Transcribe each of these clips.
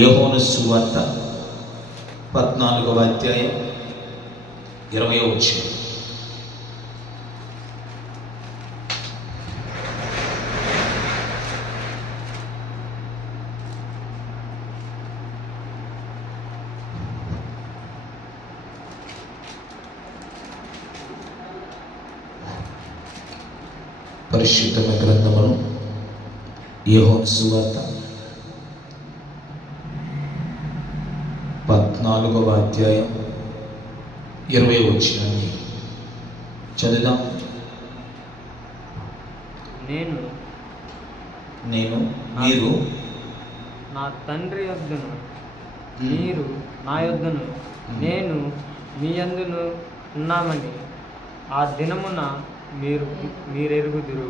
యోహాను సువార్త 14వ అధ్యాయం 20వ వచనం. పరిశుద్ధమైన గ్రంథమును యోహాను సువార్త 14వ అధ్యాయం 20వ వచనాన్ని చదువుదాం. మీరు నా తండ్రి యొద్దను, మీరు నా యొద్దను, నేను మీ యందును ఉన్నామని ఆ దినమున మీరెరుగుదురు.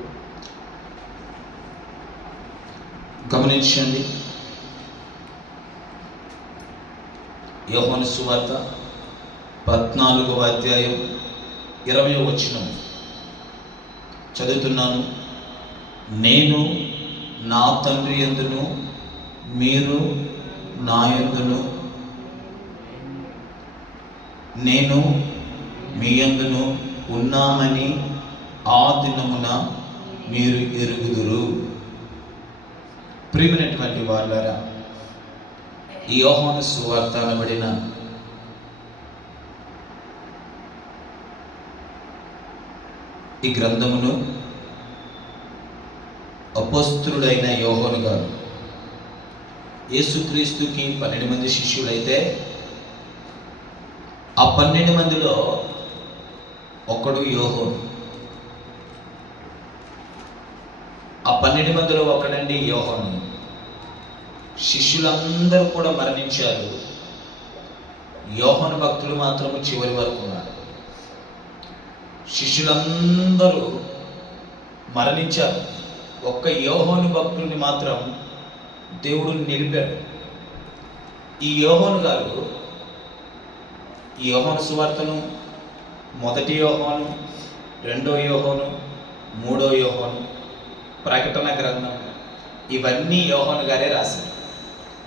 గమనించండి, యోహాను సువార్త 14వ అధ్యాయం 20వ వచనం చదువుతున్నాను. నేను నా తండ్రి యందును, మీరు నా యందును, నేను మీ యందును ఉన్నామని ఆ దినమున మీరు ఎరుగుదురు. ప్రియమైనటువంటి వాళ్ళారా, ఈ యోహాను సువార్త అనబడిన ఈ గ్రంథమును అపోస్తలుడైన యోహాను గారు, యేసుక్రీస్తుకి 12 మంది శిష్యులైతే ఆ 12 మందిలో ఒకడు యోహాను. ఆ 12 మందిలో ఒకడండి యోహాను. శిష్యులందరూ కూడా మరణించారు, యోహాను భక్తులు మాత్రము చివరి వరకు ఉన్నారు. శిష్యులందరూ మరణించారు, ఒక్క యోహాను భక్తుడిని మాత్రం దేవుడు నిలిపాడు. ఈ యోహాను గారు ఈ యోహాను సువార్తను మొదటి యోహాను, 2వ యోహాను, 3వ యోహాను, ప్రకటన గ్రంథం ఇవన్నీ యోహాను గారే రాశారు.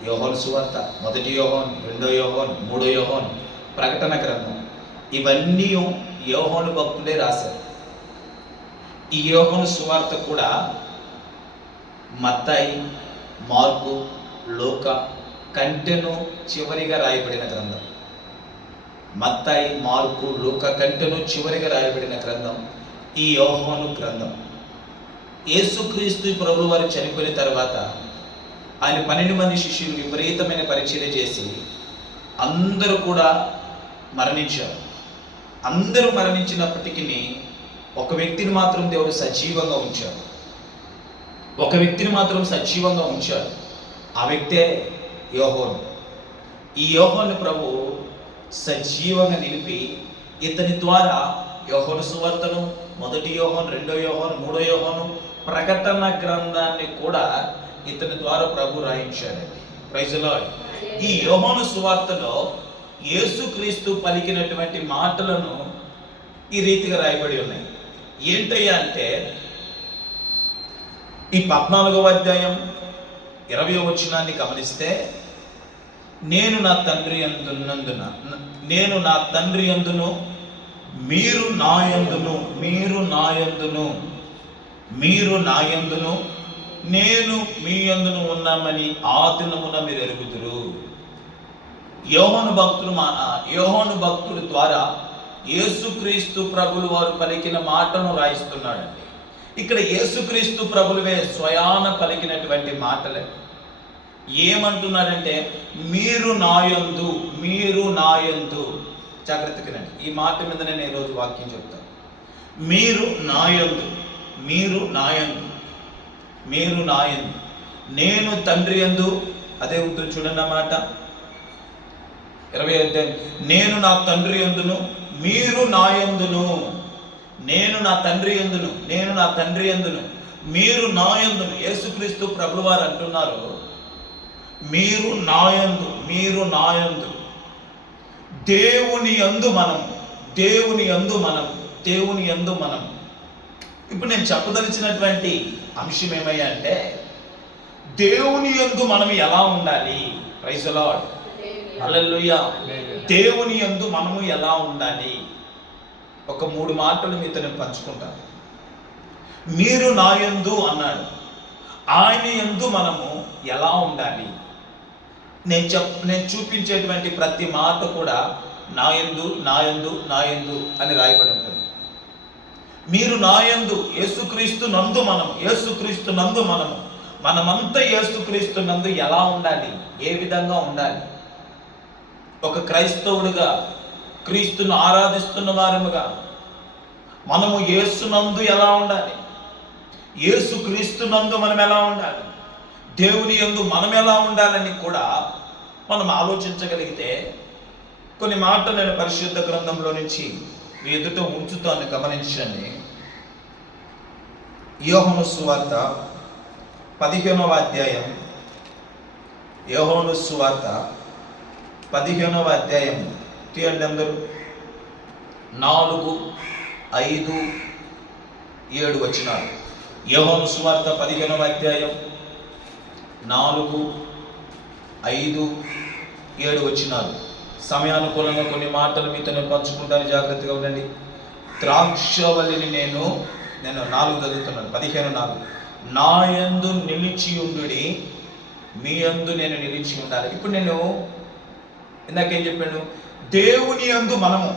యోహాను సువార్త, మొదటి యోహాను, 2వ యోహాను, 3వ యోహాను, ప్రకటన గ్రంథం ఇవన్నీ యోహాను భక్తులే రాశారు. ఈ యోహాను సువార్త కూడా మత్తయి, మార్కు, లూకా కంటెను చివరిగా రాయబడిన గ్రంథం. మత్తయి, మార్కు, లూకా కంటెను చివరిగా రాయబడిన గ్రంథం ఈ యోహాను గ్రంథం. యేసుక్రీస్తు ప్రభువు వారు చనిపోయిన తర్వాత ఆయన 12 మంది శిష్యులు విపరీతమైన పరిచర్య చేసి అందరూ కూడా మరణించారు. అందరూ మరణించినప్పటికీ ఒక వ్యక్తిని మాత్రం దేవుడు సజీవంగా ఉంచాడు. ఒక వ్యక్తిని మాత్రం సజీవంగా ఉంచాడు. ఆ వ్యక్తే యోహాను. ఈ యోహాను ప్రభు సజీవంగా నిలిపి ఇతని ద్వారా యోహాను సువార్తను, మొదటి యోహాను, 2వ యోహాను, 3వ యోహాను, ప్రకటన గ్రంథాన్ని కూడా ఇతని ద్వారా ప్రభు రాయించాడండి. Praise the lord. ఈ యోహాను సువార్తలో యేసుక్రీస్తు పలికినటువంటి మాటలను ఈ రీతిగా రాయబడి ఉన్నాయి. ఏంటయ్యా అంటే, ఈ 14వ అధ్యాయం 20వ వచనాన్ని గమనిస్తే, నేను నా తండ్రి యందున్నందున, నేను నా తండ్రి యందును, మీరు నా యందును, మీరు నా యందును, మీరు నా యందును, నేను మీ యందును ఉన్నామని ఆ దినమున మీరు ఎరుగుదురు. యోహాను భక్తుల ద్వారా యేసుక్రీస్తు ప్రభులు వారు పలికిన మాటను రాయిస్తున్నాడండి. ఇక్కడ యేసుక్రీస్తు ప్రభులవే స్వయాన పలికినటువంటి మాటలే. ఏమంటున్నాడంటే, మీరు నాయందు, మీరు నాయందు. జాగ్రత్తగానండి, ఈ మాట మీద నేను ఈరోజు వాక్యం చెప్తాను. మీరు నాయందు, మీరు నాయందు, మీరు నాయందు, నేను తండ్రి యందు. అదే ఉంటుంది చూడండి అన్నమాట. 20వ అధ్యాయం, నేను నా తండ్రి యందును, మీరు నాయందును, నేను నా తండ్రి యందును, నేను నా తండ్రి యందును, మీరు నాయందును. యేసుక్రీస్తు ప్రభులు వారు అంటున్నారు, మీరు నాయందు, మీరు నాయందు. దేవుని యందు మనం, దేవుని యందు మనం, దేవుని యందు మనం. ఇప్పుడు నేను చెప్పదలిచినటువంటి అంశం ఏమయ్యా అంటే, దేవుని యందు మనం ఎలా ఉండాలి? Praise the lord, hallelujah. దేవుని యందు మనము ఎలా ఉండాలి? ఒక 3 మాటలు మీతో నేను పంచుకుంటాను. మీరు నా యందు అన్నాడు. ఆయన యందు మనము ఎలా ఉండాలి? నేను చూపించేటువంటి ప్రతి మాట కూడా నా యందు, నా యందు, నా యందు అని రాయబడి ఉంటుంది. మీరు నా యందు, యేసుక్రీస్తు నందు మనము, యేసుక్రీస్తు నందు మనము, మనమంతా యేసుక్రీస్తు నందు ఎలా ఉండాలి? ఏ విధంగా ఉండాలి? ఒక క్రైస్తవుడిగా, క్రీస్తును ఆరాధిస్తున్న వారముగా మనము యేసునందు ఎలా ఉండాలి? యేసుక్రీస్తునందు మనం ఎలా ఉండాలి? దేవుని యందు మనం ఎలా ఉండాలని కూడా మనం ఆలోచించగలిగితే కొన్ని మాటలు నేను పరిశుద్ధ గ్రంథంలో నుంచి మీ ఎదుట ఉంచుతాను, గమనించండి. యోహాను సువార్త 15వ అధ్యాయం, యోహాను సువార్త 15వ అధ్యాయం తీయండి అందరూ. 4, 5, 7 వచనాలు. యోహాను సువార్త 15వ అధ్యాయం 4, 5, 7 వచనాలు. సమయానుకూలంగా కొన్ని మాటలు మీతో నేను పంచుకుంటాను, జాగ్రత్తగా ఉండండి. ద్రాక్షవల్లిని నేను 4 చదువుతున్నాను, 15:4. నా యందు నిలిచి ఉండుడి, మీ యందు నేను నిలిచి ఉండాలి. ఇప్పుడు నేను ఇందాకేం చెప్పాను? దేవుని యందు మనము,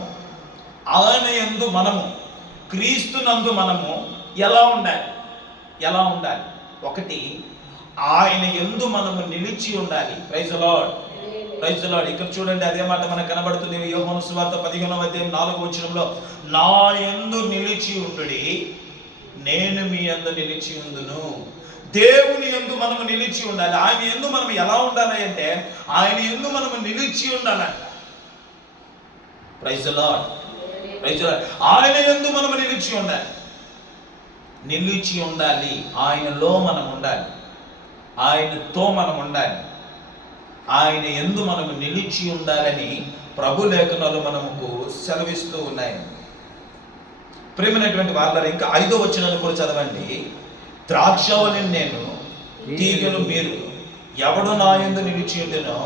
ఆయన యందు మనము, క్రీస్తు నందు మనము ఎలా ఉండాలి? ఎలా ఉండాలి? ఒకటి, ఆయన యందు మనము నిలిచి ఉండాలి. Praise the Lord, praise the Lord. ఇక్కడ చూడండి, అదే మాట మనకు కనబడుతుంది. యోహాను సువార్త 15వ అధ్యాయం 4వ వచనంలో, నా యందు నిలిచి ఉండుడి, నేను మీ యందు నిలిచి ఉందును. దేవుని యందు మనము నిలిచి ఉండాలి. ఆయన యందు మనం ఎలా ఉండాలి అంటే, ఆయన యందు మనము నిలిచి ఉండాలంట. Praise the Lord, praise the Lord. ఆయన యందు మనము నిలిచి ఉండాలి, నిలిచి ఉండాలి. ఆయనలో మనం ఉండాలి, ఆయనతో మనం ఉండాలి, ఆయన యందు మనము నిలిచి ఉండాలని ప్రభు లేఖనాలు మనకు సెలవిస్తూ ఉన్నాయి. ప్రేమైనటువంటి వాళ్ళ ఇంకా 5వ వచనాన్ని కూడా చదవండి. ద్రాక్షవల్లిని నేను, తీగలు మీరు. ఎవడు నా యందు నిలిచి ఉండునో,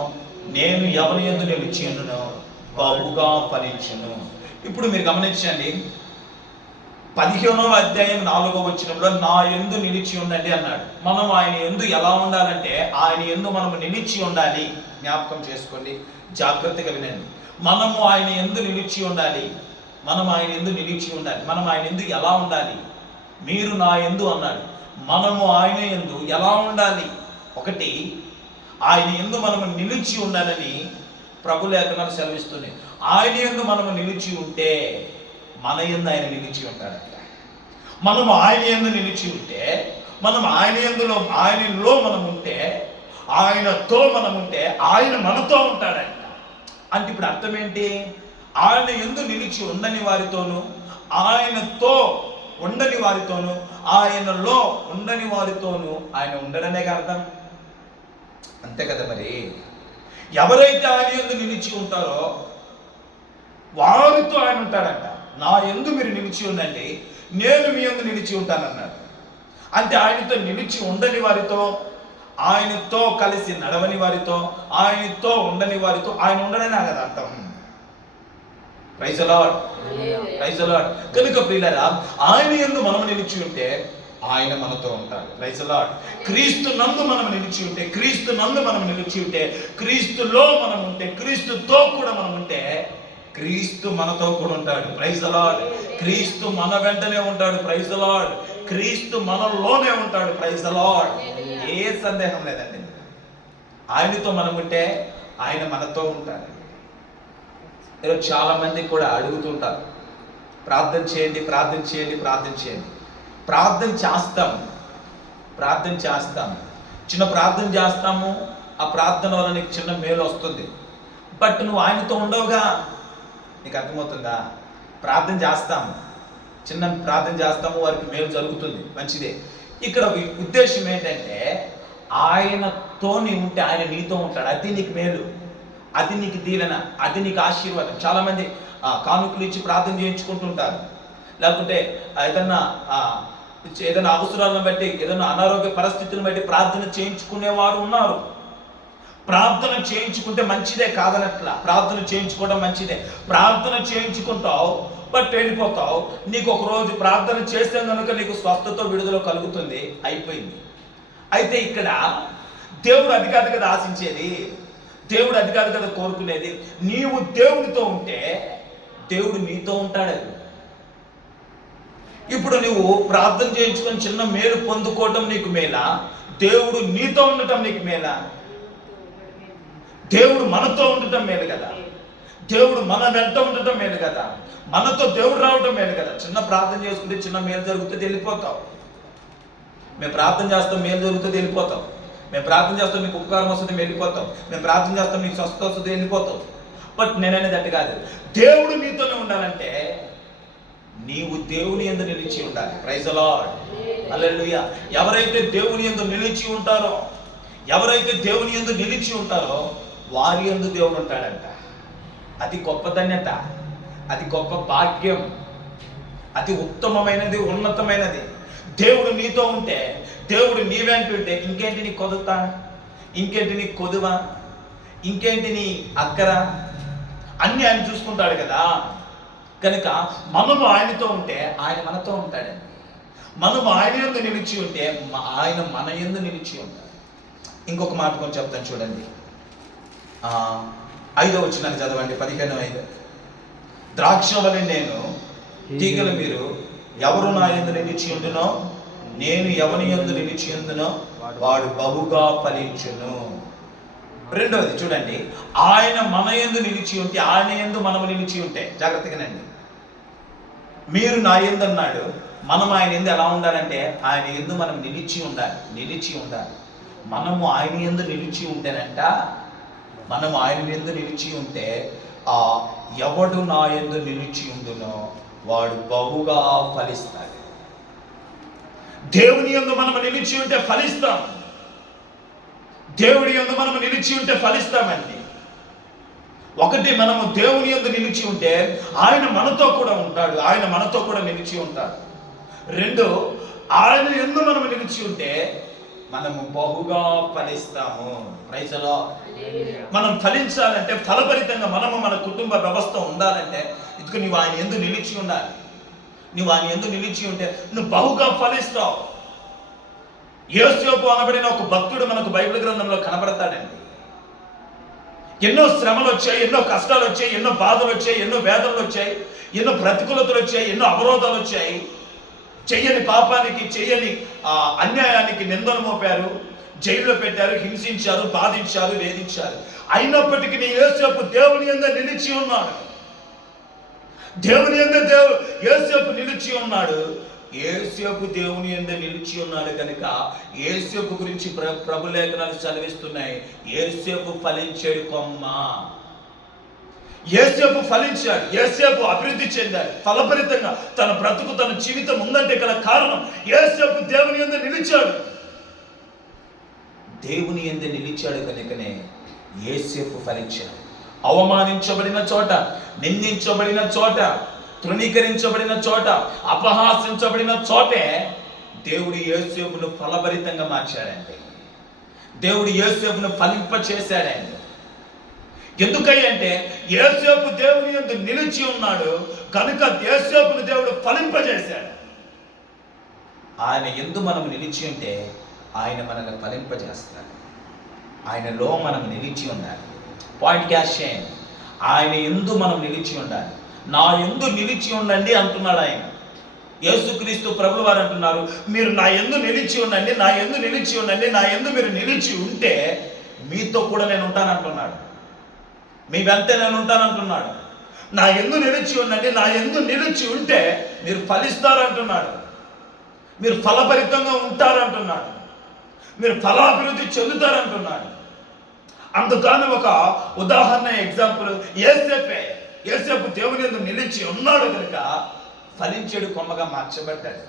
నేను ఎవరి యందు నిలిచి ఉండునో బహుగా ఫలించును. ఇప్పుడు మీరు గమనించండి, 15వ అధ్యాయం 4వ వచనంలో నా యందు నిలిచి ఉండండి అన్నాడు. మనం ఆయన యందు ఎలా ఉండాలంటే, ఆయన యందు మనము నిలిచి ఉండాలి. జ్ఞాపకం చేసుకోండి, జాగ్రత్తగా వినండి. మనము ఆయన యందు నిలిచి ఉండాలి, మనం ఆయన యందు నిలిచి ఉండాలి. మనం ఆయన యందు ఎలా ఉండాలి? మీరు నా యందు అన్నాడు. మనము ఆయన యందు ఎలా ఉండాలి? ఒకటి, ఆయన యందు మనము నిలిచి ఉండాలని ప్రభు లేఖనాలు సెలవిస్తున్నాయి. ఆయన యందు మనము నిలిచి ఉంటే మన యందు ఆయన నిలిచి ఉంటాడంట. మనము ఆయన యందు నిలిచి ఉంటే, మనం ఆయన యందులో, ఆయనలో మనం ఉంటే, ఆయనతో మనం ఉంటే ఆయన మనతో ఉంటాడంట. అంటే ఇప్పుడు అర్థం ఏంటి? ఆయన యందు నిలిచి ఉండని వారితోనూ, ఆయనతో ఉండని వారితోనూ, ఆయనలో ఉండని వారితోనూ ఆయన ఉండడనే అర్థం. అంతే కదా మరి. ఎవరైతే ఆయన యందు నిలిచి ఉంటారో వారితో ఆయన ఉంటాడంట. నా యందు మీరు నిలిచి ఉండండి, నేను మీ యందు నిలిచి ఉంటానన్నాడు. అంటే ఆయనతో నిలిచి ఉండని వారితో, ఆయనతో కలిసి నడవని వారితో, ఆయనతో ఉండని వారితో ఆయన ఉండడనే కదా అర్థం. Praise the Lord, praise the Lord. కనుక ప్రియులారా, ఆయన యందు మనం నిలిచి ఉంటే ఆయన మనతో ఉంటాడు. Praise the Lord. క్రీస్తు నందు మనం నిలిచి ఉంటే, క్రీస్తు నందు మనం నిలిచి ఉంటే, క్రీస్తులో మనం ఉంటే, క్రీస్తుతో కూడా మనం ఉంటే, క్రీస్తు మనతో కూడా ఉంటాడు. Praise the Lord. క్రీస్తు మన వెంటనే ఉంటాడు. Praise the Lord. క్రీస్తు మనలోనే ఉంటాడు. Praise the lord. ఏ సందేహం లేదండి. ఆయనతో మనం ఉంటే ఆయన మనతో ఉంటాడు. ఈరోజు చాలా మంది కూడా అడుగుతుంటారు, ప్రార్థన చేయండి, ప్రార్థన చేయండి, ప్రార్థన చేయండి. ప్రార్థన చేస్తాం, చిన్న ప్రార్థన చేస్తాము. ఆ ప్రార్థన వల్ల నీకు చిన్న మేలు వస్తుంది. బట్ నువ్వు ఆయనతో ఉండవుగా. నీకు అర్థమవుతుందా? ప్రార్థన చేస్తాము, చిన్న ప్రార్థన చేస్తాము, వారికి మేలు జరుగుతుంది, మంచిదే. ఇక్కడ ఉద్దేశం ఏంటంటే, ఆయనతో నీ ఉంటే ఆయన నీతో ఉంటాడు. అది నీకు మేలు, అది నీకు దీవెన, అది నీకు ఆశీర్వాదం. చాలామంది కానుకలు ఇచ్చి ప్రార్థన చేయించుకుంటుంటారు, లేకుంటే ఏదన్నా ఏదైనా అవసరాలను బట్టి, ఏదైనా అనారోగ్య పరిస్థితులను బట్టి ప్రార్థన చేయించుకునేవారు ఉన్నారు. ప్రార్థన చేయించుకుంటే మంచిదే కాదనట్లా, ప్రార్థన చేయించుకోవడం మంచిదే. ప్రార్థన చేయించుకుంటావు, బట్ వెళ్ళిపోతావు. నీకు ఒక రోజు ప్రార్థన చేస్తే కనుక నీకు స్వస్థత, విడుదల కలుగుతుంది, అయిపోయింది. అయితే ఇక్కడ దేవుడు అది కాదు కదా ఆశించేది, దేవుడు అది కాదు కదా కోరుకునేది. నీవు దేవునితో ఉంటే దేవుడు నీతో ఉంటాడు. ఇప్పుడు నువ్వు ప్రార్థన చేయించుకొని చిన్న మేలు పొందుకోవటం నీకు మేలా, దేవుడు నీతో ఉండటం నీకు మేలా? దేవుడు మనతో ఉండటం మేలు కదా, దేవుడు మన వెంట ఉండటం మేలు కదా, మనతో దేవుడు రావటం మేలు కదా. చిన్న ప్రార్థన చేసుకుంటే చిన్న మేలు జరుగుతుంది, వెళ్ళిపోతావు. మేము ప్రార్థన చేస్తాం, మేలు జరుగుతుంది, వెళ్ళిపోతాం. మేము ప్రార్థన చేస్తాం, మీకు ఉపకారం వస్తుంది, వెళ్ళిపోతాం. మేము ప్రార్థన చేస్తాం, మీకు స్వస్థత వస్తుంది, వెళ్ళిపోతాం. బట్ నేననేది అంటే కాదు, దేవుడు నీతోనే ఉండాలంటే నీవు దేవుని యందు నిలిచి ఉండాలి. ప్రైజ్ ది లార్డ్, హల్లెలూయా. ఎవరైతే దేవుని యందు నిలిచి ఉంటారో, ఎవరైతే దేవుని యందు నిలిచి ఉంటారో వారి యందు దేవుడు ఉంటాడంట. అది గొప్ప ధన్యత, అది గొప్ప భాగ్యం, అతి ఉత్తమమైనది, ఉన్నతమైనది. దేవుడు నీతో ఉంటే, దేవుడు నీ వెంట ఉంటే ఇంకేంటి నీ కొదుత, ఇంకేంటి నీ కొదువ, ఇంకేంటి నీ అక్కర, అన్ని ఆయన చూసుకుంటాడు కదా. కనుక మనము ఆయనతో ఉంటే ఆయన మనతో ఉంటాడండి. మనము ఆయన యందు నిలిచి ఉంటే ఆయన మన యందు నిలిచి ఉంటాడు. ఇంకొక మాట కొంచెం చెప్తాను చూడండి. 5వ వచనాన్ని చదవండి, 15:5. ద్రాక్షవల్లి నేను, తీగలు మీరు. ఎవరు నా యందు నిలిచి ఉండునో, నేను ఎవని యందు నిలిచి ఉండునో వాడు బహుగా ఫలించును. రెండవది చూడండి, ఆయన మన యందు నిలిచి ఉంటే, ఆయన యందు మనము నిలిచి ఉంటే, జాగ్రత్తగానండి. మీరు నా యందు అన్నాడు, మనం ఆయన యందు ఎలా ఉండాలంటే ఆయన యందు మనం నిలిచి ఉండాలి, నిలిచి ఉండాలి. మనము ఆయన యందు నిలిచి ఉంటేనంట, మనము ఆయన యందు నిలిచి ఉంటే ఎవడు నా యందు నిలిచి ఉండునో వాడు బహుగా ఫలిస్తాడు. దేవుని యందు మనము నిలిచి ఉంటే ఫలిస్తాం. దేవుడి యందు మనము నిలిచి ఉంటే ఫలిస్తామండి. ఒకటి, మనము దేవుని యందు నిలిచి ఉంటే ఆయన మనతో కూడా ఉంటాడు, ఆయన మనతో కూడా నిలిచి ఉంటాడు. 2, ఆయన యందు మనము నిలిచి ఉంటే మనము బహుగా ఫలిస్తాము. Praise the lord. మనం ఫలించాలంటే, ఫలభరితంగా మనము మన కుటుంబ వ్యవస్థ ఉండాలంటే ఇదిగో నువ్వు ఆయన యందు నిలిచి ఉండాలి. నువ్వు ఆయన యందు నిలిచి ఉంటే నువ్వు బహుగా ఫలిస్తావు. యోసేపు అనబడిన ఒక భక్తుడు మనకు బైబిల్ గ్రంథంలో కనబడతాడండి. ఎన్నో శ్రమలు వచ్చాయి, ఎన్నో కష్టాలు వచ్చాయి, ఎన్నో బాధలు వచ్చాయి, ఎన్నో వేదనలు వచ్చాయి, ఎన్నో ప్రతికూలతలు వచ్చాయి, ఎన్నో అవరోధాలు వచ్చాయి. చెయ్యని పాపానికి, చెయ్యని అన్యాయానికి నిందలు మోపారు, జైల్లో పెట్టారు, హింసించారు, బాధించారు, వేధించారు. అయినప్పటికీ యోసేపు దేవుని యందు నిలిచి ఉన్నాడు. దేవుని యందు యోసేపు నిలిచి ఉన్నాడు. యోసేపు దేవుని యందు నిలిచి ఉన్నాడు కనుక యోసేపు గురించి ప్రభు లేఖనాలు చదివిస్తున్నాయి. యోసేపు ఫలించాడు కొమ్మ. యోసేపు ఫలించాడు, యోసేపు అభివృద్ధి చెందాడు ఫలభరితంగా. తన బ్రతుకు, తన జీవితం ఉందంటే గల కారణం యోసేపు దేవుని యందు నిలిచాడు. దేవుని యందు నిలిచాడు కనుకనే యోసేపు ఫలించాడు. అవమానించబడిన చోట, నిందించబడిన చోట, తృణీకరించబడిన చోట, అపహాసించబడిన చోటే దేవుడు యోసేపును ఫలభరితంగా మార్చాడండి. దేవుడు యోసేపును ఫలింప చేశాడండి. ఎందుకంటే యోసేపు దేవుని యందు నిలిచి ఉన్నాడు కనుక యోసేపును దేవుడు ఫలింపజేశాడు. ఆయన యందు మనం నిలిచి ఉంటే ఆయన మనల్ని ఫలింపజేస్తాడు. ఆయనలో మనం నిలిచి ఉండాలి. పాయింట్ క్యాష్ చేయండి. ఆయన యందు మనం నిలిచి ఉండాలి. నా యందు నిలిచి ఉండండి అంటున్నాడు ఆయన. యేసుక్రీస్తు ప్రభువు వారు అంటున్నారు, మీరు నా యందు నిలిచి ఉండండి, నా యందు నిలిచి ఉండండి. నా యందు మీరు నిలిచి ఉంటే మీతో కూడా నేను ఉంటానంటున్నాడు. మీ వెంట నేను ఉంటానంటున్నాడు. నా యందు నిలిచి ఉండండి, నా యందు నిలిచి ఉంటే మీరు ఫలిస్తారంటున్నాడు. మీరు ఫలభరితంగా ఉంటారంటున్నాడు. మీరు ఫలాభివృద్ధి చెందుతారంటున్నాడు. అందుకని ఒక ఉదాహరణ, ఎగ్జాంపుల్ యోసేపు దేవుని యందు నిలిచి ఉన్నాడు కనుక ఫలించేడు కొమ్మగా మార్చబడ్డాడు.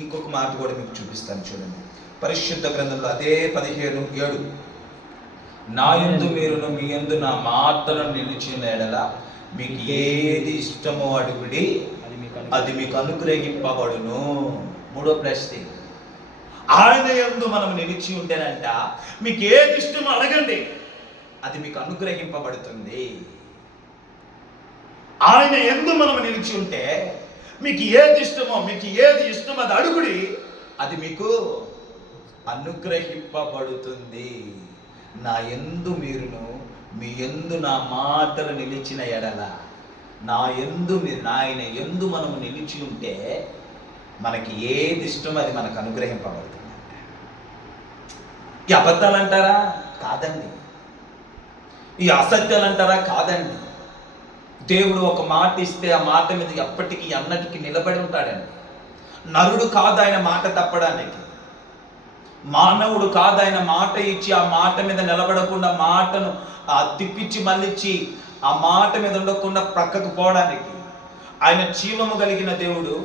ఇంకొక మాట కూడా మీకు చూపిస్తాను చూడండి. పరిశుద్ధ గ్రంథంలో అదే 15:7, నా యందు మీరును మీ యందు నా మాటలను నిలిచిన ఎడల మీకు ఏది ఇష్టమో అడుగుడి, అది మీకు అనుగ్రహింపబడును. మూడో ప్రశ్న, ఆయన యందు మనం నిలిచి ఉంటేనంట మీకు ఏది ఇష్టమో అడగండి, అది మీకు అనుగ్రహింపబడుతుంది. ఆయన యందు మనం నిలిచి ఉంటే మీకు ఏది ఇష్టమో, మీకు ఏది ఇష్టమో అది అడుగుడి, అది మీకు అనుగ్రహింపబడుతుంది. నా యందు మీరును మీ యందు నా మాటలు నిలిచిన ఎడల, నా యందు మీరు ఆయన యందు మనము నిలిచి ఉంటే మనకి ఏది ఇష్టమో అది మనకు అనుగ్రహింపబడుతుంది. ఈ అబద్ధాలు అంటారా? కాదండి. ఈ అసత్యాలు అంటారా? కాదండి. దేవుడు ఒక మాట ఇస్తే ఆ మాట మీద ఎప్పటికీ అన్నటికీ నిలబడి ఉంటాడండి. నరుడు కాదు ఆయన మాట తప్పడానికి, మానవుడు కాదు ఆయన మాట ఇచ్చి ఆ మాట మీద నిలబడకుండా మాటను తిప్పించి మళ్ళిచ్చి ఆ మాట మీద ఉండకుండా ప్రక్కకు పోవడానికి. ఆయన జీవము కలిగిన దేవుడు,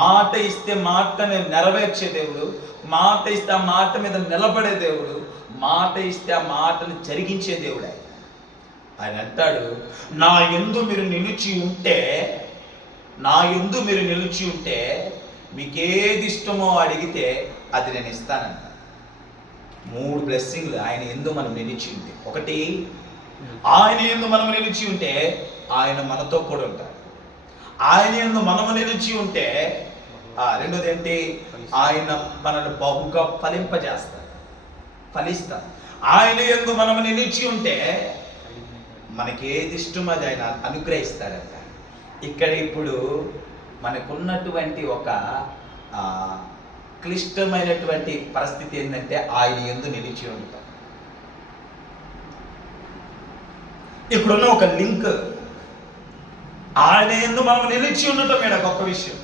మాట ఇస్తే మాటని నెరవేర్చే దేవుడు, మాట ఇస్తే ఆ మాట మీద నిలబడే దేవుడు, మాట ఇస్తే ఆ మాటను జరిగించే దేవుడు. ఆయన అంటాడు, నా యందు మీరు నిలిచి ఉంటే, నా యందు మీరు నిలిచి ఉంటే మీకేది ఇష్టమో అడిగితే అది నేను ఇస్తానంట. 3 బ్లెస్సింగ్లు ఆయన యందు మనం నిలిచి ఉంటే. ఒకటి, ఆయన యందు మనం నిలిచి ఉంటే ఆయన మనతో కూడా ఉంటాడు. ఆయన యందు మనము నిలిచి ఉంటే రెండోది ఏంటి? ఆయన మనల్ని బహుగా ఫలిస్తాడు. ఆయన యందు మనము నిలిచి ఉంటే మనకి ఏది ఇష్టమో అది ఆయన అనుగ్రహిస్తాడంట. ఇక్కడ ఇప్పుడు మనకున్నటువంటి ఒక క్లిష్టమైనటువంటి పరిస్థితి ఏంటంటే ఆయన యందు నిలిచి ఉంటాం. ఇప్పుడున్న ఒక లింక్, ఆయన యందు మనం నిలిచి ఉండటం మీద గొప్ప విషయం.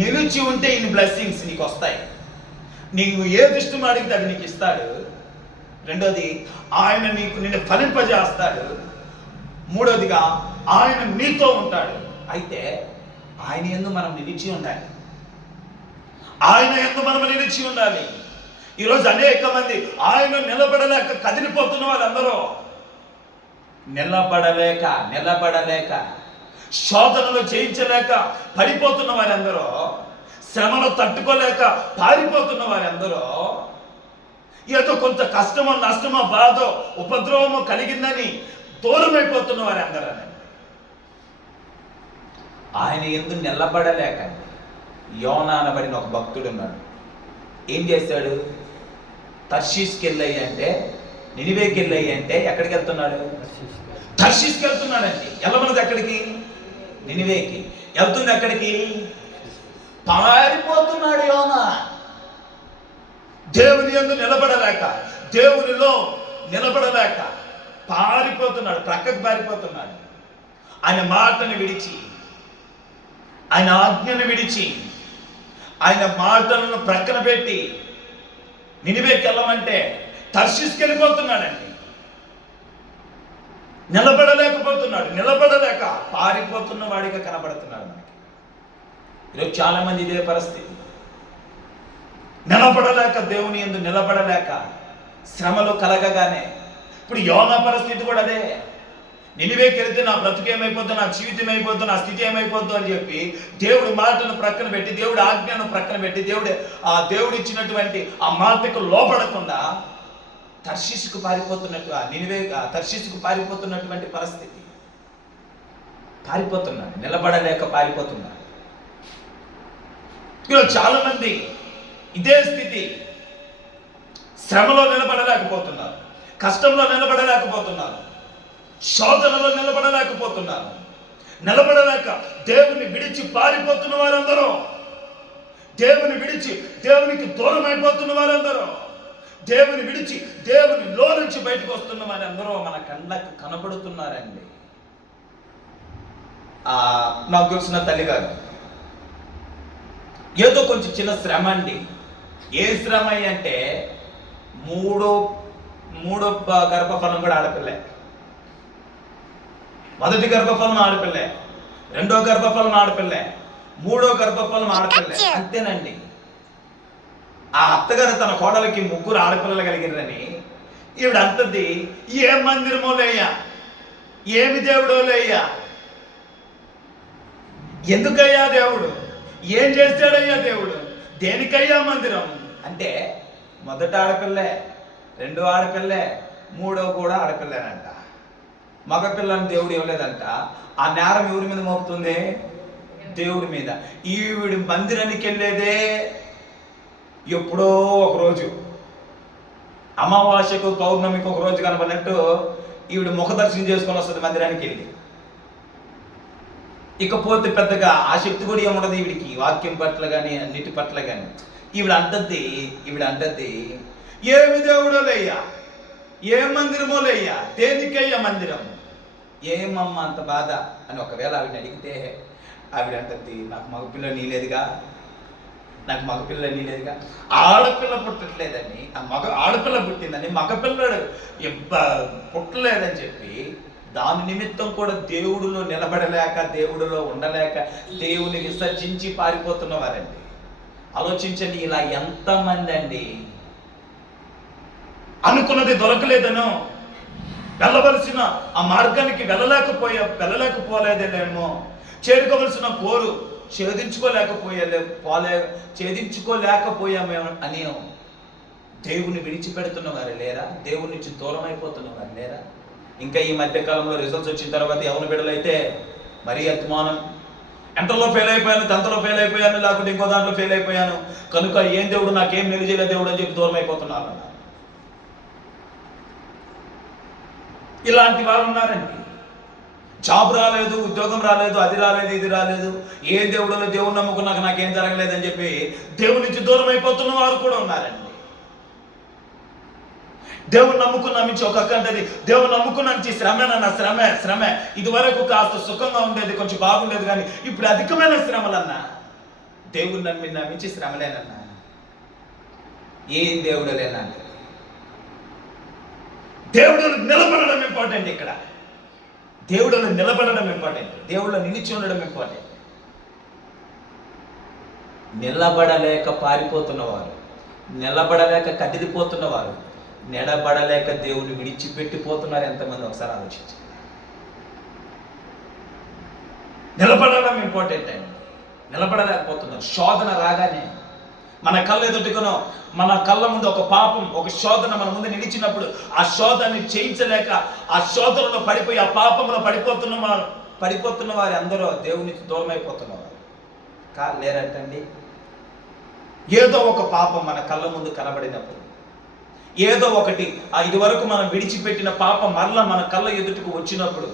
నిలిచి ఉంటే ఇన్ని బ్లెస్సింగ్స్ నీకు వస్తాయి. నీకు ఏది ఇష్టమో అడిగితే అది నీకు ఇస్తాడు. రెండోది, ఆయన నిన్ను ఫలింపజేస్తాడు. మూడోదిగా, ఆయన నీతో ఉంటాడు. అయితే ఆయన యందు మనం నిలిచి ఉండాలి. ఆయన యందు మనం నిలిచి ఉండాలి. ఈరోజు అనేక మంది ఆయన నిలబడలేక కదిలిపోతున్న వాళ్ళందరూ, నిలబడలేక శోధనలు జయించలేక పడిపోతున్న వారందరూ, శ్రమను తట్టుకోలేక పారిపోతున్న వారందరూ, ఏదో కొంత కష్టమో నష్టమో బాధో ఉపద్రవమో కలిగిందని దూరమైపోతున్న వారందరూ ఆయన యందు నిలబడలేక, యోనా అనబడిన ఒక భక్తుడు ఉన్నాడు. ఏం చేశాడు? తర్షీష్కి వెళ్ళాయి అంటే, నినివేకి వెళ్ళాయి అంటే ఎక్కడికి వెళ్తున్నాడు? తర్షీష్కి వెళ్తున్నాడండి. వెళ్ళమన్నది ఎక్కడికి? నినివేకి. వెళ్తుంది ఎక్కడికి? పారిపోతున్నాడు యోనా. దేవుని యందు నిలబడలేక, దేవునిలో నిలబడలేక పారిపోతున్నాడు, ప్రక్కకు పారిపోతున్నాడు. ఆయన మాటను విడిచి, ఆయన ఆజ్ఞను విడిచి, ఆయన మాటలను ప్రక్కన పెట్టి నినివేకి వెళ్ళమంటే తర్షీష్కి వెళ్ళిపోతున్నాడండి. నిలబడలేక పారిపోతున్న వాడిగా కనబడుతున్నాడు మనకి. ఈరోజు చాలా మంది ఇదే పరిస్థితి. నిలబడలేక, దేవుని యందు నిలబడలేక శ్రమలు కలగగానే, ఇప్పుడు యోనా పరిస్థితి కూడా అదే. నినివేకి వెళితే నా బ్రతుకు ఏమైపోద్దు, నా జీవితం అయిపోద్దు, నా స్థితి ఏమైపోద్దు అని చెప్పి దేవుడి మాటను ప్రక్కన పెట్టి, దేవుడి ఆజ్ఞను ప్రక్కన పెట్టి, దేవుడు ఇచ్చినటువంటి ఆ మాటకు లోపడకుండా తర్షీషుకు పారిపోతున్నటువంటి పరిస్థితి. పారిపోతున్నాడు, నిలబడలేక పారిపోతున్నాడు. ఈరోజు చాలా మంది ఇదే స్థితి. శ్రమలో నిలబడలేకపోతున్నారు, కష్టంలో నిలబడలేకపోతున్నారు, శోధనలో నిలబడలేకపోతున్నారు. నిలబడలేక దేవుని విడిచి పారిపోతున్న వారందరూ, దేవుని విడిచి దేవునికి దూరం అయిపోతున్న వారందరూ, దేవుని విడిచి దేవునిలో నుంచి బయటకు వస్తున్న వారందరూ మన కళ్ళకు కనబడుతున్నారండి. నాకు తెలిసిన తల్లిగారు, ఏదో కొంచెం చిన్న శ్రమ అండి. ఏ శ్రమ అంటే మూడో గర్భఫలం కూడా ఆడపిల్లే. మొదటి గర్భఫలం ఆడపిల్లే, రెండో గర్భఫలం ఆడపిల్లే, మూడో గర్భఫలం ఆడపిల్లే. అంతేనండి. ఆ అత్తగారు తన కోడలికి 3 ఆడపిల్లలు కలిగినని ఈవిడ అంతది, ఏ మందిరమో లేయ్యా, ఏమి దేవుడో లేయ్యా, ఎందుకయ్యా దేవుడు, ఏం చేశాడయ్యా దేవుడు? దేనికయ్యా మందిరం? అంటే మొదట ఆడపిల్లే, రెండో ఆడపిల్లే, మూడో కూడా ఆడపిల్లేనంట. మగపిల్లని దేవుడు ఇవ్వలేదంట. ఆ నేరం ఎవరి మీద మోపుతుంది? దేవుడి మీద. ఈవిడి మందిరానికి వెళ్ళేదే ఎప్పుడో ఒకరోజు, అమావాస్యకు పౌర్ణమికి ఒక రోజు కనబడినట్టు ఈవిడ ముఖదర్శనం చేసుకొని వస్తుంది మందిరానికి వెళ్ళి. ఇకపోతే పెద్దగా ఆసక్తి కూడా ఏముండదు ఈవిడికి, వాక్యం పట్ల కానీ అన్నిటి పట్ల కానీ. ఈవిడ అంటద్ది ఏమి దేవుడో లేయ్యా, ఏ మందిరమో లేయ్యా, దేనికయ్యా మందిరం, ఏమమ్మా అంత బాధ అని ఒకవేళ ఆవిడని అడిగితే ఆవిడ అంటద్ది, నాకు మగపిల్ల నీలేదుగా, నాకు మగపిల్ల నీలేదుగా, ఆడపిల్ల పుట్టట్లేదని, ఆడపిల్ల పుట్టిందని మగపిల్లడు పుట్టలేదని చెప్పి దాని నిమిత్తం కూడా దేవుడిలో నిలబడలేక, దేవుడిలో ఉండలేక దేవుని విసర్జించి పారిపోతున్న వారండి. ఆలోచించండి, ఇలా ఎంతమంది అండి. అనుకున్నది దొరకలేదనో, వెళ్ళవలసిన ఆ మార్గానికి వెళ్ళలేకపోలేదేమో, చేరుకోవలసిన కోరు ఛేదించుకోలేకపోయామేమో అని దేవుని విడిచిపెడుతున్న వారు లేరా? దేవుని నుంచి దూరం అయిపోతున్న వారు లేరా? ఇంకా ఈ మధ్య కాలంలో రిజల్ట్స్ వచ్చిన తర్వాత ఎవరి బిడ్డలైతే మరీ అత్మానం, ఎంతలో ఫెయిల్ అయిపోయాను, 10th లో ఫెయిల్ అయిపోయాను, లేకుంటే ఇంకో దాంట్లో ఫెయిల్ అయిపోయాను కనుక ఏం దేవుడు నాకేం మేలు చేయలేదు దేవుడు అని చెప్పి దూరం అయిపోతున్నారు. ఇలాంటి వాళ్ళు ఉన్నారండి. జాబ్ రాలేదు, ఉద్యోగం రాలేదు, అది రాలేదు, ఇది రాలేదు, ఏ దేవుడు దేవుడు నమ్ముకున్నాక నాకేం జరగలేదని చెప్పి దేవుడి నుంచి దూరం అయిపోతున్న వారు కూడా ఉన్నారండి. దేవుడు నమ్ముకున్న నుంచి ఒక అంటది, దేవుడు నమ్ముకున్న నుంచి శ్రమేనన్న, శ్రమే. ఇది వరకు కాస్త సుఖంగా ఉండేది, కొంచెం బాగుండేది, కానీ ఇప్పుడు అధికమైన శ్రమలన్నా. దేవుడు నమ్మించి శ్రమలేనన్నా. ఏం దేవుడు లేనా? దేవుడు నిలబడడం ఇంపార్టెంట్. ఇక్కడ దేవుడిలో నిలబడడం ఇంపార్టెంట్, దేవుడిలో నిలిచి ఉండడం ఇంపార్టెంట్. నిలబడలేక పారిపోతున్నవారు, నిలబడలేక కదిలిపోతున్నవారు, నిలబడలేక దేవుని విడిచిపెట్టిపోతున్నారు ఎంతమంది? ఒకసారి ఆలోచించి. నిలబడడం ఇంపార్టెంట్ అండి. నిలబడలేకపోతున్నారు. శోధన రాగానే మన కళ్ళ ఎదుటికనో, మన కళ్ళ ముందు ఒక పాపం, ఒక శోధన మన ముందు నిలిచినప్పుడు ఆ శోధనని చేయించలేక ఆ శోధనలో పడిపోయి ఆ పాపంలో పడిపోతున్న వారు అందరూ దేవునికి దూరం అయిపోతున్నవారు లేరంటండి. ఏదో ఒక పాపం మన కళ్ళ ముందు కనబడినప్పుడు, ఏదో ఒకటి ఇది వరకు మనం విడిచిపెట్టిన పాపం మరలా మన కళ్ళ ఎదుటికి వచ్చినప్పుడు,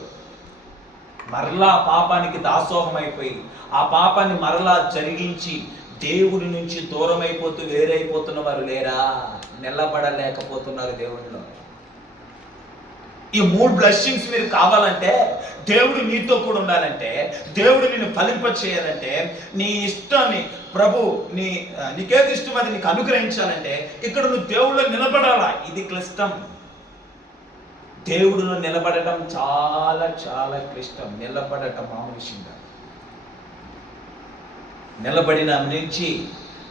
మరలా పాపానికి దాసోహం అయిపోయి ఆ పాపాన్ని మరలా జరిగించి దేవుడి నుంచి దూరం అయిపోతూ వేరైపోతున్న వారు లేరా? నిలబడలేకపోతున్నారు దేవుడిలో. ఈ 3 బ్లెస్సింగ్స్ మీరు కావాలంటే, దేవుడు నీతో కూడా ఉండాలంటే, దేవుడు నిన్ను ఫలింప చేయాలంటే, నీ ఇష్టాన్ని ప్రభు నీకేది ఇష్టం అది నీకు అనుగ్రహించాలంటే ఇక్కడ నువ్వు దేవుడిలో నిలబడాలా. ఇది క్లిష్టం. దేవుడిలో నిలబడటం చాలా చాలా క్లిష్టం. నిలబడటం మామూలు విషయం కాదు.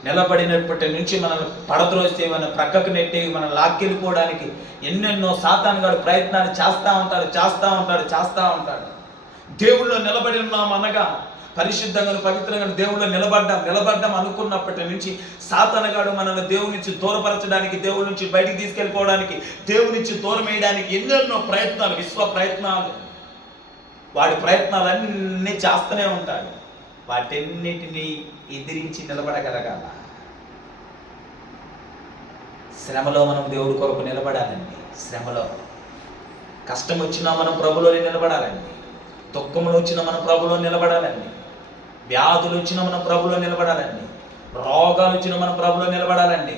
నిలబడినప్పటి నుంచి మనల్ని పడద్రోస్తే, మన ప్రక్కకు నెట్టేవి, మనం లాక్కెళ్ళిపోవడానికి ఎన్నెన్నో సాతానుగాడు ప్రయత్నాలు చేస్తూ ఉంటాడు. దేవుళ్ళో నిలబడి ఉన్నాం అనగా, పరిశుద్ధంగా పవిత్రంగా దేవుళ్ళో నిలబడ్డాం అనుకున్నప్పటి నుంచి సాతానుగాడు మనల్ని దేవుడి నుంచి దూరపరచడానికి, దేవుడి నుంచి బయటికి తీసుకెళ్ళిపోవడానికి, దేవుడి నుంచి దూరం వేయడానికి ఎన్నెన్నో ప్రయత్నాలు, విశ్వ ప్రయత్నాలు, వాడి ప్రయత్నాలన్నీ చేస్తూనే ఉంటాడు. వాటన్నిటినీ ఎదిరించి నిలబడగలగాల. శ్రమలో మనం దేవుడి కొరకు నిలబడాలండి. శ్రమలో కష్టం వచ్చినా మనం ప్రభులోనే నిలబడాలండి. దుఃఖములు వచ్చినా మనం ప్రభులో నిలబడాలండి. వ్యాధులు వచ్చినా మనం ప్రభులో నిలబడాలండి. రోగాలు వచ్చినా మనం ప్రభులో నిలబడాలండి.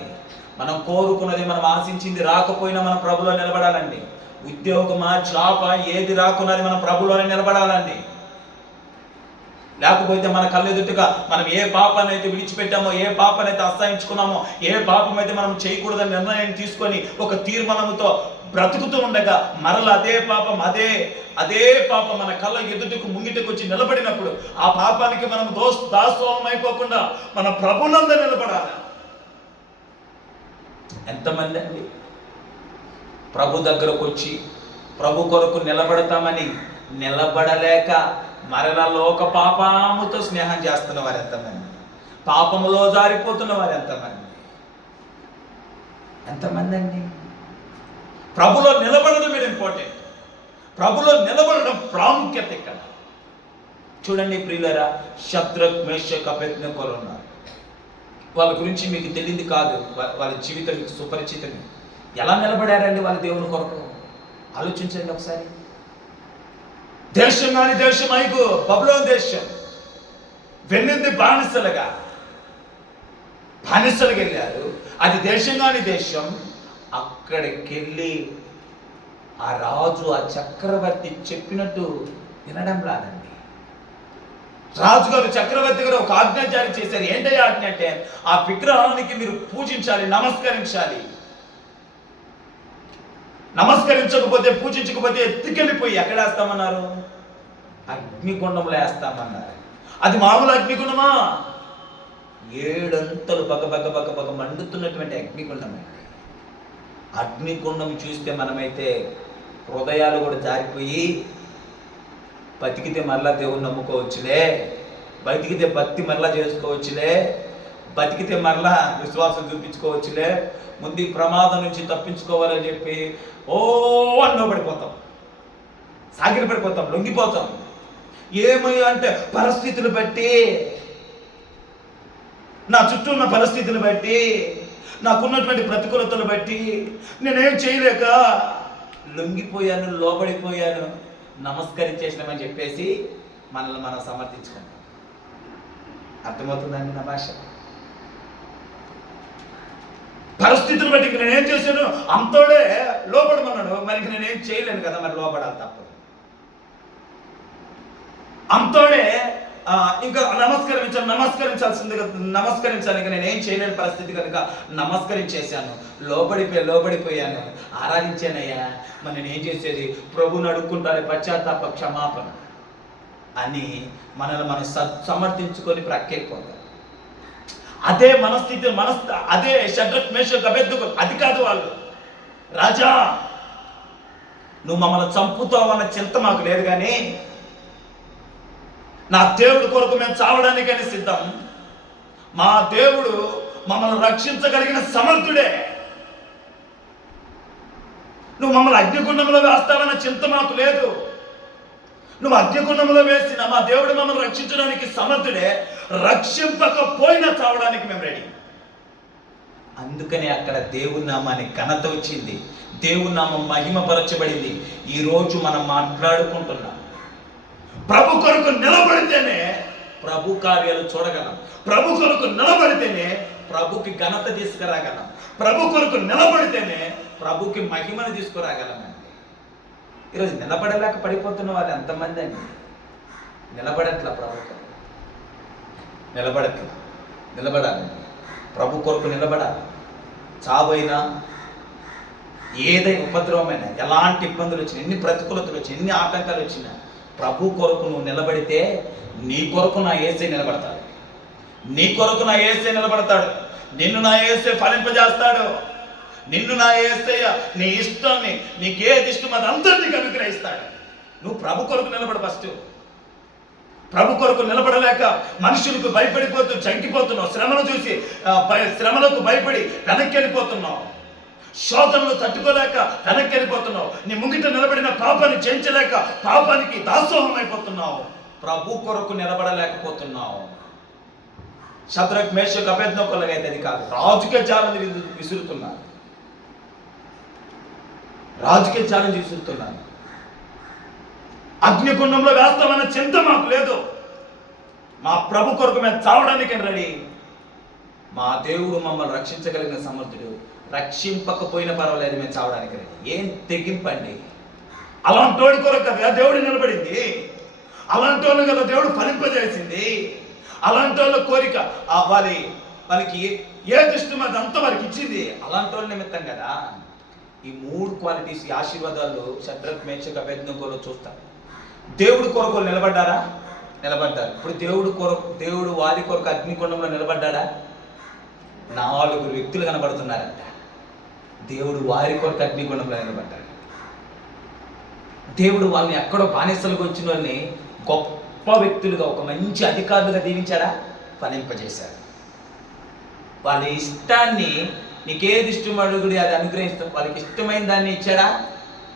మనం కోరుకున్నది, మనం ఆశించింది రాకపోయినా మనం ప్రభులో నిలబడాలండి. ఉద్యోగమా, జాబా, ఏది రాకున్నది మనం ప్రభులోనే నిలబడాలండి. లేకపోతే మన కళ్ళెదుటిగా మనం ఏ పాపాన్ని అయితే విడిచిపెట్టామో, ఏ పాపాన్ని అయితే అసహించుకున్నామో, ఏ పాపం అయితే మనం చేయకూడదని నిర్ణయం తీసుకొని ఒక తీర్మానంతో బ్రతుకుతూ ఉండగా మరల అదే పాపం మన కళ్ళ ఎదుటికి ముంగిటకు వచ్చి నిలబడినప్పుడు ఆ పాపానికి మనం దాసోహం అయిపోకుండా మన ప్రభునందు నిలబడాలి. ఎంతమంది అండి ప్రభు దగ్గరకు వచ్చి ప్రభు కొరకు నిలబడతామని నిలబడలేక మరలా లోక పాపముతో స్నేహం చేస్తున్న వారు ఎంతమంది? పాపములో జారిపోతున్న వారు ఎంతమంది ఎంతమంది అండి. ప్రభులో నిలబడడం మీరు ఇంపార్టెంట్. ప్రభులో నిలబడడం ప్రాముఖ్యత ఇక్కడ. చూడండి ప్రియులారా, షద్రక్ మేషక్ అబేద్నెగోలు ఉన్నారు. వాళ్ళ గురించి మీకు తెలియంది కాదు, వాళ్ళ జీవితం మీకు సుపరిచితం. ఎలా నిలబడారండి వాళ్ళ దేవుని కొరకు? ఆలోచించండి ఒకసారి. దేశం కాని దేశం ఐగు బబులోను దేశం వెళ్ళింది బానిసలుగా వెళ్ళారు. అది దేశం కాని దేశం. అక్కడికి వెళ్ళి ఆ రాజు, ఆ చక్రవర్తి చెప్పినట్టు వినడం రాదండి. రాజుగారు, చక్రవర్తి గారు ఒక ఆజ్ఞ జారీ చేశారు. ఏంటయ్యా ఆజ్ఞ అంటే, ఆ విగ్రహానికి మీరు పూజించాలి, నమస్కరించాలి. నమస్కరించకపోతే, పూజించకపోతే ఎత్తుకెళ్ళిపోయి ఎక్కడ వేస్తామన్నారు? అగ్నిగుండంలో వేస్తామన్నారు. అది మామూలు అగ్నిగుండమా? 7 అంతలు బగ బగ బగ బగ మండుతున్నటువంటి అగ్నిగుండం అండి. అగ్నిగుండం చూస్తే మనమైతే హృదయాలు కూడా జారిపోయి, బతికితే మరలా దేవుని నమ్ముకోవచ్చులే, బతికితే భక్తి మరలా చేసుకోవచ్చులే, బతికితే మరలా విశ్వాసం చూపించుకోవచ్చులే, ముందు ఈ ప్రమాదం నుంచి తప్పించుకోవాలని చెప్పి అన్నో పడిపోతాం, సాగిరి పడిపోతాం, లొంగిపోతాం. ఏమయ్యా అంటే, పరిస్థితులు బట్టి, నా చుట్టూ ఉన్న పరిస్థితులు బట్టి, నాకున్నటువంటి ప్రతికూలతలు బట్టి నేనేం చేయలేక లొంగిపోయాను, లోబడిపోయాను, నమస్కరించేసినామని చెప్పేసి మనల్ని మనం సమర్థించుకుంటాం. అర్థమవుతుందండి నా భాష? పరిస్థితులు బట్టి ఇంక నేనేం చేశాను, అంతోడే లోబడమన్నాడు, మరి ఇంక నేనేం చేయలేను కదా, మరి లోబడాలి తప్పదు. అంతోడే ఇంకా నమస్కరించాల్సింది కదా, నమస్కరించాలి, ఇంకా నేనేం చేయలేని పరిస్థితి కనుక నమస్కరించేశాను, లోబడిపోయాను, ఆరాధించానయ్యా, మరి నేనేం చేసేది, ప్రభుని అడుక్కుంటాను, పశ్చాత్తాప క్షమాపణ అని మనల్ని మనం సమర్థించుకొని ప్రక్కెళ్ళిపోతాం. అదే మనస్థితి, అదే షడ్రక్ మేషక్ అబేద్నెగోలు. అది కాదు వాళ్ళు. రాజా, నువ్వు మమ్మల్ని చంపుతావన్న చింత మాకు లేదు, కానీ నా దేవుడి కొరకు మేము చావడానికని సిద్ధం. మా దేవుడు మమ్మల్ని రక్షించగలిగిన సమర్థుడే. నువ్వు మమ్మల్ని అగ్నిగుండంలో వేస్తావన్న చింత మాకు లేదు. నువ్వు అగ్నిగుండంలో వేసిన మా దేవుడు మమ్మల్ని రక్షించడానికి సమర్థుడే. రక్షింపకపోయినా చావడానికి మేము రెడీ. అందుకనే అక్కడ దేవుని నామానికి ఘనత వచ్చింది, దేవుని నామం మహిమపరచబడింది. ఈరోజు మనం మాట్లాడుకుంటున్నాం. ప్రభు కొరకు నిలబడితేనే ప్రభు కార్యాలు చూడగలం. ప్రభు కొరకు నిలబడితేనే ప్రభుకి ఘనత తీసుకురాగలం. ప్రభు కొరకు నిలబడితేనే ప్రభుకి మహిమను తీసుకురాగలమండి. ఈరోజు నిలబడలేక పడిపోతున్న వాళ్ళు ఎంతమంది అండి? నిలబడట్లా, ప్రభుత్వం నిలబడాలండి. ప్రభు కొరకు నిలబడాలి. చావైనా, ఏదైనా ఉపద్రవమైనా, ఎలాంటి ఇబ్బందులు వచ్చినా, ఎన్ని ప్రతికూలతలు వచ్చినా, ఎన్ని ఆటంకాలు వచ్చినా, ప్రభు కొరకు నువ్వు నిలబడితే నీ కొరకు నా యేసే నిలబడతాడు. నీ కొరకు నా యేసే నిలబడతాడు. నిన్ను నా యేసే ఫలింపజేస్తాడు. నిన్ను నా యేసయ్య నీ ఇష్టాన్ని, నీకు ఏది ఇష్టం అది అందరినీ అనుగ్రహిస్తాడు. నువ్వు ప్రభు కొరకు నిలబడు. ఫస్ట్ ప్రభు కొరకు నిలబడలేక మనుషులకు భయపడిపోతూ చంకిపోతున్నావు. శ్రమను చూసి శ్రమలకు భయపడి వెనక్కి వెళ్ళిపోతున్నావు. శోధనలు తట్టుకోలేక వెనక్కి వెళ్ళిపోతున్నావు. నీ ముంగిట నిలబడిన పాపాన్ని జయించలేక పాపానికి దాసోహం అయిపోతున్నావు. ప్రభు కొరకు నిలబడలేకపోతున్నావు. షద్రక్ మేషక్ అబేద్నెగోలు అయితే అది కాదు, రాజుకే ఛాలెంజ్ విసురుతున్నారు. అగ్నిగుండంలో వేస్తామన్న చింత మాకు లేదు. మా ప్రభు కొరకు మేము చావడానికి రెడీ. మా దేవుడు మమ్మల్ని రక్షించగలిగిన సమర్థుడు. రక్షింపకపోయినా పర్వాలేదు, మేము చావడానికి రెడీ. ఏం తెగింపండి! అలాంటి వాడి కొరకు కదా దేవుడు నిలబడింది. అలాంటి వాళ్ళు కదా దేవుడు ఫలింపజేసింది. అలాంటి వాళ్ళ కోరిక వాళ్ళకి ఏది ఇష్టం అదంతా వారికి ఇచ్చింది. అలాంటి వాళ్ళ నిమిత్తం కదా. ఈ 3 క్వాలిటీస్, ఈ ఆశీర్వాదాలు షద్రక్ మేషక్ అబేద్నెగోలు చూస్తారు. దేవుడి కొరకు నిలబడ్డారా? నిలబడ్డారు. ఇప్పుడు దేవుడు వారి కొరకు అగ్నిగుండంలో నిలబడ్డాడా? 4 వ్యక్తులు కనబడుతున్నారంట. దేవుడు వారి కొరకు అగ్నిగుండంలో నిలబడ్డాడు. దేవుడు వాళ్ళని ఎక్కడో బానిసలుగా వచ్చిన వాళ్ళని గొప్ప వ్యక్తులుగా, ఒక మంచి అధికారులుగా దీవించాడా? ఫలింపజేశాడు. వాళ్ళ ఇష్టాన్ని, నీకేది ఇష్టం అడుగుడి అది అనుగ్రహిస్తాం. వాళ్ళకి ఇష్టమైన దాన్ని ఇచ్చాడా?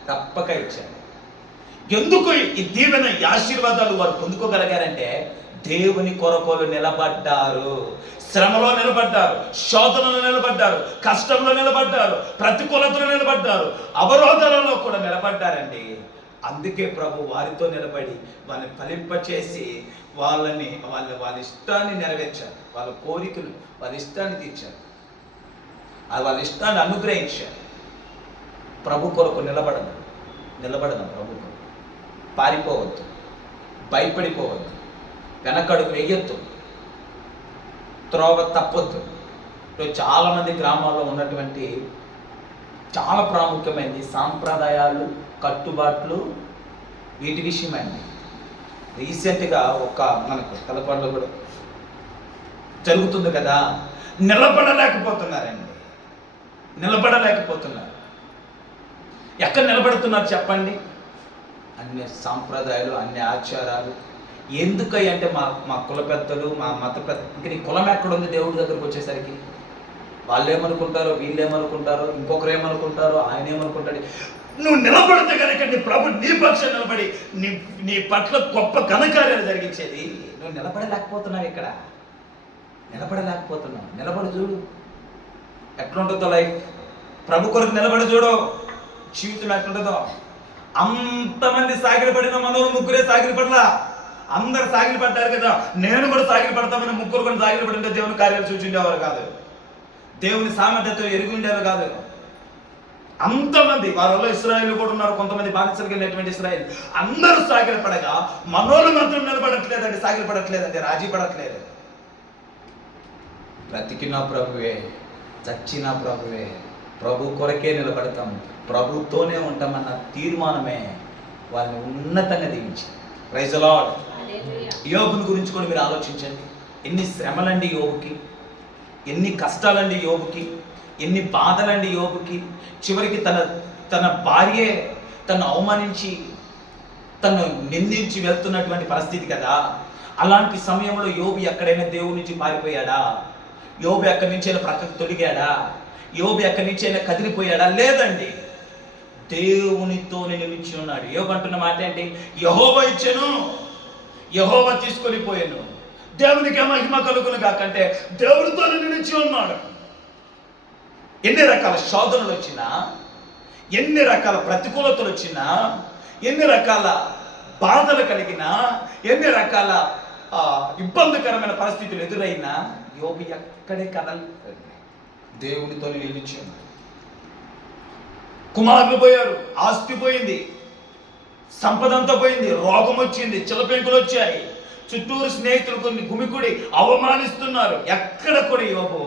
తప్పక ఇచ్చాడు. ఎందుకు ఈ దీవెన, ఈ ఆశీర్వాదాలు వారు పొందుకోగలిగారంటే దేవుని కొరకులు నిలబడ్డారు, శ్రమలో నిలబడ్డారు, శోధనలో నిలబడ్డారు, కష్టంలో నిలబడ్డారు, ప్రతికూలతలో నిలబడ్డారు, అవరోధాలలో కూడా నిలబడ్డారండి. అందుకే ప్రభు వారితో నిలబడి వాళ్ళని ఫలింపచేసి వాళ్ళ ఇష్టాన్ని నెరవేర్చారు, వాళ్ళ కోరికలు, వాళ్ళ ఇష్టాన్ని తీర్చారు, వాళ్ళ ఇష్టాన్ని అనుగ్రహించారు. ప్రభు కొరకు నిలబడదాం ప్రభు కొరకు. పారిపోవద్దు, భయపడిపోవద్దు, వెనకడుగు వెయ్యొద్దు, త్రోవ తప్పొద్దు. చాలామంది గ్రామాల్లో ఉన్నటువంటి చాలా ప్రాముఖ్యమైనది సాంప్రదాయాలు, కట్టుబాట్లు, వీటి విషయమైంది. రీసెంట్గా మనకు కలపంలో కూడా జరుగుతుంది కదా, నిలబడలేకపోతున్నారండి. ఎక్కడ నిలబడుతున్నారు చెప్పండి? అన్ని సాంప్రదాయాలు, అన్ని ఆచారాలు. ఎందుకంటే మా కుల పెద్దలు, మా మత పెద్ద, ఇంక నీ కులం ఎక్కడుంది దేవుడి దగ్గరకు వచ్చేసరికి? వాళ్ళు ఏమనుకుంటారో, వీళ్ళు ఏమనుకుంటారో, ఇంకొకరు ఏమనుకుంటారో, ఆయన ఏమనుకుంటాడు. నువ్వు నిలబడితే కనుక నీ ప్రభు నీ పక్షం నిలబడి నీ పట్ల గొప్ప ఘనకార్యాలు జరిగించేది. నువ్వు నిలబడలేకపోతున్నావు, ఇక్కడ నిలబడలేకపోతున్నావు. నిలబడి చూడు ఎట్లుంటుందో లైఫ్. ప్రభు కొరకు నిలబడి చూడు జీవితం ఎట్లుంటుందో. అంతమంది సాగిలి పడిన మనోరు ముగ్గురే సాగిలి పడలా, అందరు సాగిలి పడ్డారు కదా. నేను కూడా సాగిలి పడతామని ముగ్గురు కొన్ని సాగిలి పడింటే దేవుని కార్యాలు సూచించేవారు కాదు, దేవుని సామర్థ్యత ఎరిగి ఉండేవారు కాదు. అంతమంది వారిలో ఇశ్రాయేలు కూడా ఉన్నారు, కొంతమంది బానిసలకు వెళ్ళినటువంటి ఇశ్రాయేల్. అందరూ సాగిలి పడగా మనోళ్ళు మాత్రం నిలబడట్లేదండి, సాగిలి పడట్లేదండి, రాజీ పడట్లేదు. బ్రతికిన ప్రభువే, చచ్చిన ప్రభువే, ప్రభు కొరకే నిలబడతాం, ప్రభుతోనే ఉంటామన్న తీర్మానమే వాళ్ళని ఉన్నతంగా దీవించి. Praise the lord. యోబుని గురించి కూడా మీరు ఆలోచించండి. ఎన్ని శ్రమలండి యోబుకి, ఎన్ని కష్టాలండి యోబుకి, ఎన్ని బాధలండి యోబుకి. చివరికి తన భార్యే తను అవమానించి, తను నిందించి వెళ్తున్నటువంటి పరిస్థితి కదా. అలాంటి సమయంలో యోబు ఎక్కడైనా దేవుడి నుంచి పారిపోయాడా? యోబు ఎక్కడి నుంచి అయినా ప్రక్కకు తొలిగాడా? యోబు ఎక్కడి నుంచి అయినా కదిలిపోయాడా? లేదండి, దేవునితోనే నిలిచి ఉన్నాడు. యోబు అంటున్న మాట ఏంటి? యెహోవా ఇచ్చెను, యెహోవా తీసుకొని పోయాను, దేవునికి మహిమ కలుగును కాకంటే దేవుడితోనే నిలిచి ఉన్నాడు. ఎన్ని రకాల శోధనలు వచ్చినా, ఎన్ని రకాల ప్రతికూలతలు వచ్చినా, ఎన్ని రకాల బాధలు కలిగినా, ఎన్ని రకాల ఇబ్బందికరమైన పరిస్థితులు ఎదురైనా యోబు ఎక్కడే కదలలేదు, దేవునితో నిలిచి ఉన్నాడు. కుమారులు పోయారు, ఆస్తి పోయింది, సంపద అంతా పోయింది, రోగం వచ్చింది, చిలపెంకులు వచ్చాయి, చుట్టూరు స్నేహితులు కొన్ని గుమికుడి అవమానిస్తున్నారు. ఎక్కడ కూడా యోబు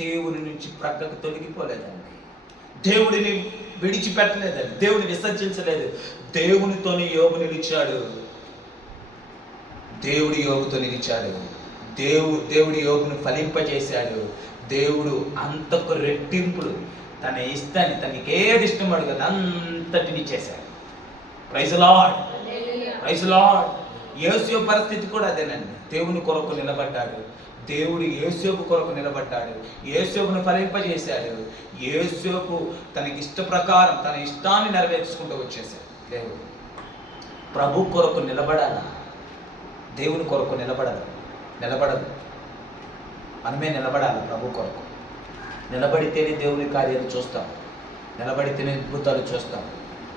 దేవుని నుంచి ప్రక్కకు తొలగిపోలేదండి, దేవుడిని విడిచిపెట్టలేదండి, దేవుడిని విసర్జించలేదు. దేవునితోని యోబు నిలిచాడు, దేవుడి యోబుతో నిలిచాడు. దేవుడి యోబును ఫలింపజేశాడు. దేవుడు అంతకు రెట్టింపులు తన ఇష్టాన్ని, తనకి ఏది ఇష్టం అడుగుతుంది అంతటిని చేశాడు. Praise the Lord, praise the Lord. యోసేపు పరిస్థితి కూడా అదేనండి. దేవుని కొరకు నిలబడ్డాడు, దేవుడు యోసేపు కొరకు నిలబడ్డాడు, యోసేపును ఫలింపజేశాడు. యోసేపు తనకి ఇష్ట ప్రకారం తన ఇష్టాన్ని నెరవేర్చుకుంటూ వచ్చేసాడు. దేవుడు ప్రభు కొరకు నిలబడాలా, దేవుని కొరకు నిలబడదు. మనమే నిలబడాలి ప్రభు కొరకు. నిలబడితేనే దేవుని కార్యాలు చూస్తాం, నిలబడితేనే అద్భుతాలు చూస్తాం,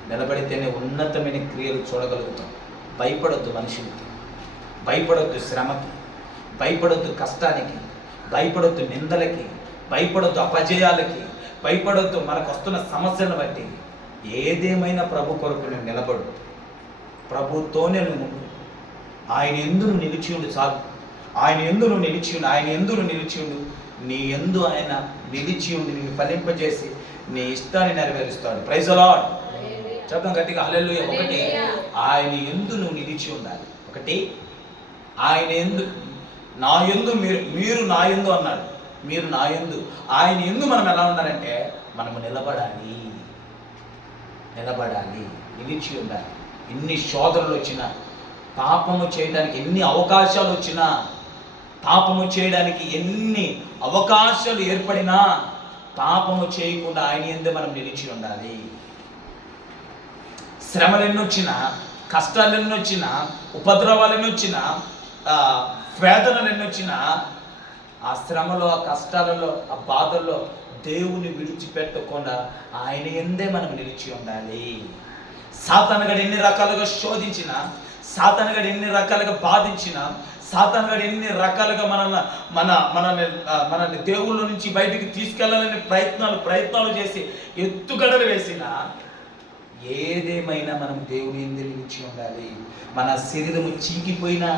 నిలబడితేనే ఉన్నతమైన క్రియలు చూడగలుగుతాం. భయపడొద్దు మనుషులకి, భయపడొద్దు శ్రమకి, భయపడొద్దు కష్టానికి, భయపడొద్దు నిందలకి, భయపడొద్దు అపజయాలకి, భయపడొద్దు మనకు వస్తున్న సమస్యలను బట్టి. ఏదేమైనా ప్రభు కొరకు నువ్వు నిలబడు, ప్రభుతోనే నువ్వు ఆయన యందు నువ్వు నిలిచి ఉండు చాలు. ఆయన యందు నువ్వు నిలిచి ఉండు, ఆయన యందు నువ్వు నిలిచి ఉండు. నీ యందు ఆయన నిలిచి ఉండి నిన్ను ఫలింపజేసి నీ ఇష్టాన్ని నెరవేరుస్తాడు. Praise the lord. చెప్పడం గట్టిగా హల్లెలూయా. ఒకటి, ఆయన యందు నువ్వు నిలిచి ఉండాలి. ఒకటి, ఆయన యందు, నా యందు మీరు నా యందు అన్నాడు, మీరు నా యందు. ఆయన యందు మనం ఎలా ఉండాలంటే మనము నిలబడాలి, నిలిచి ఉండాలి. ఎన్ని శోధనలు వచ్చినా, పాపము చేయడానికి ఎన్ని అవకాశాలు వచ్చినా పాపము చేయడానికి ఎన్ని అవకాశాలు ఏర్పడినా పాపము చేయకుండా ఆయన యందు మనం నిలిచి ఉండాలి. శ్రమలు ఎన్నొచ్చినా, కష్టాలు ఎన్నొచ్చినా, ఉపద్రవాలు ఎన్నొచ్చినా, వేదనలు ఎన్నొచ్చినా, ఆ శ్రమలో, ఆ కష్టాలలో, ఆ బాధల్లో దేవుని విడిచిపెట్టకుండా ఆయన యందే మనం నిలిచి ఉండాలి. సాతానుగాడు ఎన్ని రకాలుగా శోధించినా, సాతానుగాడు ఎన్ని రకాలుగా బాధించినా, సాతానుగాడు ఎన్ని రకాలుగా మనల్ని దేవుళ్ళ నుంచి బయటికి తీసుకెళ్లాలని ప్రయత్నాలు చేసి ఎత్తుగడలు వేసినా, ఏదేమైనా మనం దేవుని యందు నిలిచి ఉండాలి. మన శరీరము చీకిపోయినా,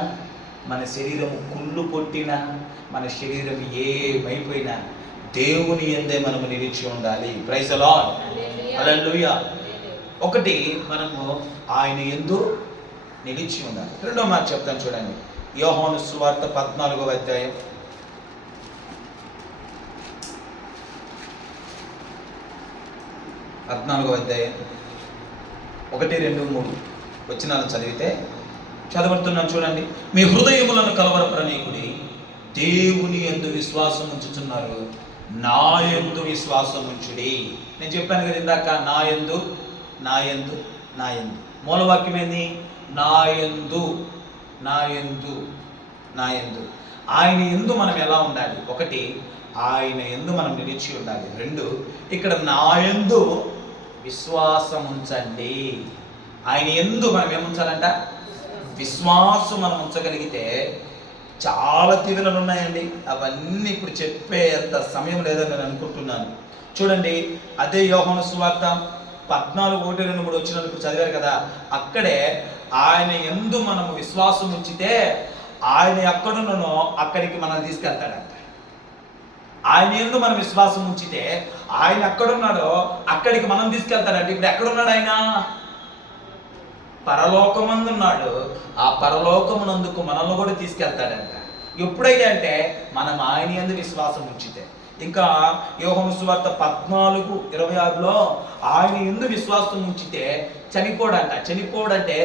మన శరీరము కుళ్ళు పొట్టినా, మన శరీరం ఏమైపోయినా దేవుని యందే మనము నిలిచి ఉండాలి. Praise the lord. హల్లెలూయా. ఒకటి, మనము ఆయన యందు నిలిచి ఉండాలి. రెండో మాట చెప్తాను చూడండి. యోహాను సువార్త 14వ అధ్యాయం 1, 2, 3 వచనాలు చదివితే చదవడుతున్నాను చూడండి. మీ హృదయములను కలవరపరనీకుడి, దేవుని యందు విశ్వాసం ఉంచుతున్నారు, నా యందు విశ్వాసం ఉంచుడి. నేను చెప్పాను కదా ఇందాక, నా యందు నా యందు నా యందు. మూలవాక్యం ఏంది? నా యందు నా యందు నా యందు. ఆయన యందు మనం ఎలా ఉండాలి? ఒకటి, ఆయన యందు మనం నిలిచి ఉండాలి. రెండు, ఇక్కడ నా యందు విశ్వాసం ఉంచండి. ఆయన యందు మనం ఏముంచాలంట? విశ్వాసం మనం ఉంచగలిగితే చాలా దీవెనలు ఉన్నాయండి. అవన్నీ ఇప్పుడు చెప్పే అంత సమయం లేదని నేను అనుకుంటున్నాను. చూడండి, అదే యోహాను సువార్త 14, 1, 2, 3 వచ్చినప్పుడు చదివారు కదా, అక్కడే ఆయన యందు మనము విశ్వాసం ఉంచితే ఆయన ఎక్కడున్నానో అక్కడికి మనం తీసుకెళ్తాడంట. ఆయన యందు మనం విశ్వాసం ఉంచితే ఆయన ఎక్కడున్నాడో అక్కడికి మనం తీసుకెళ్తాడంట. ఇప్పుడు ఎక్కడున్నాడు ఆయన? పరలోకమందున్నాడు. ఆ పరలోకమునందుకు మనల్ని కూడా తీసుకెళ్తాడంట. ఎప్పుడైతే అంటే మనం ఆయన యందు విశ్వాసం ఉంచితే. ఇంకా యోహాను సువార్త 14:26లో ఆయన యందు విశ్వాసం ఉంచితే చనిపోడంట. చనిపోడంటే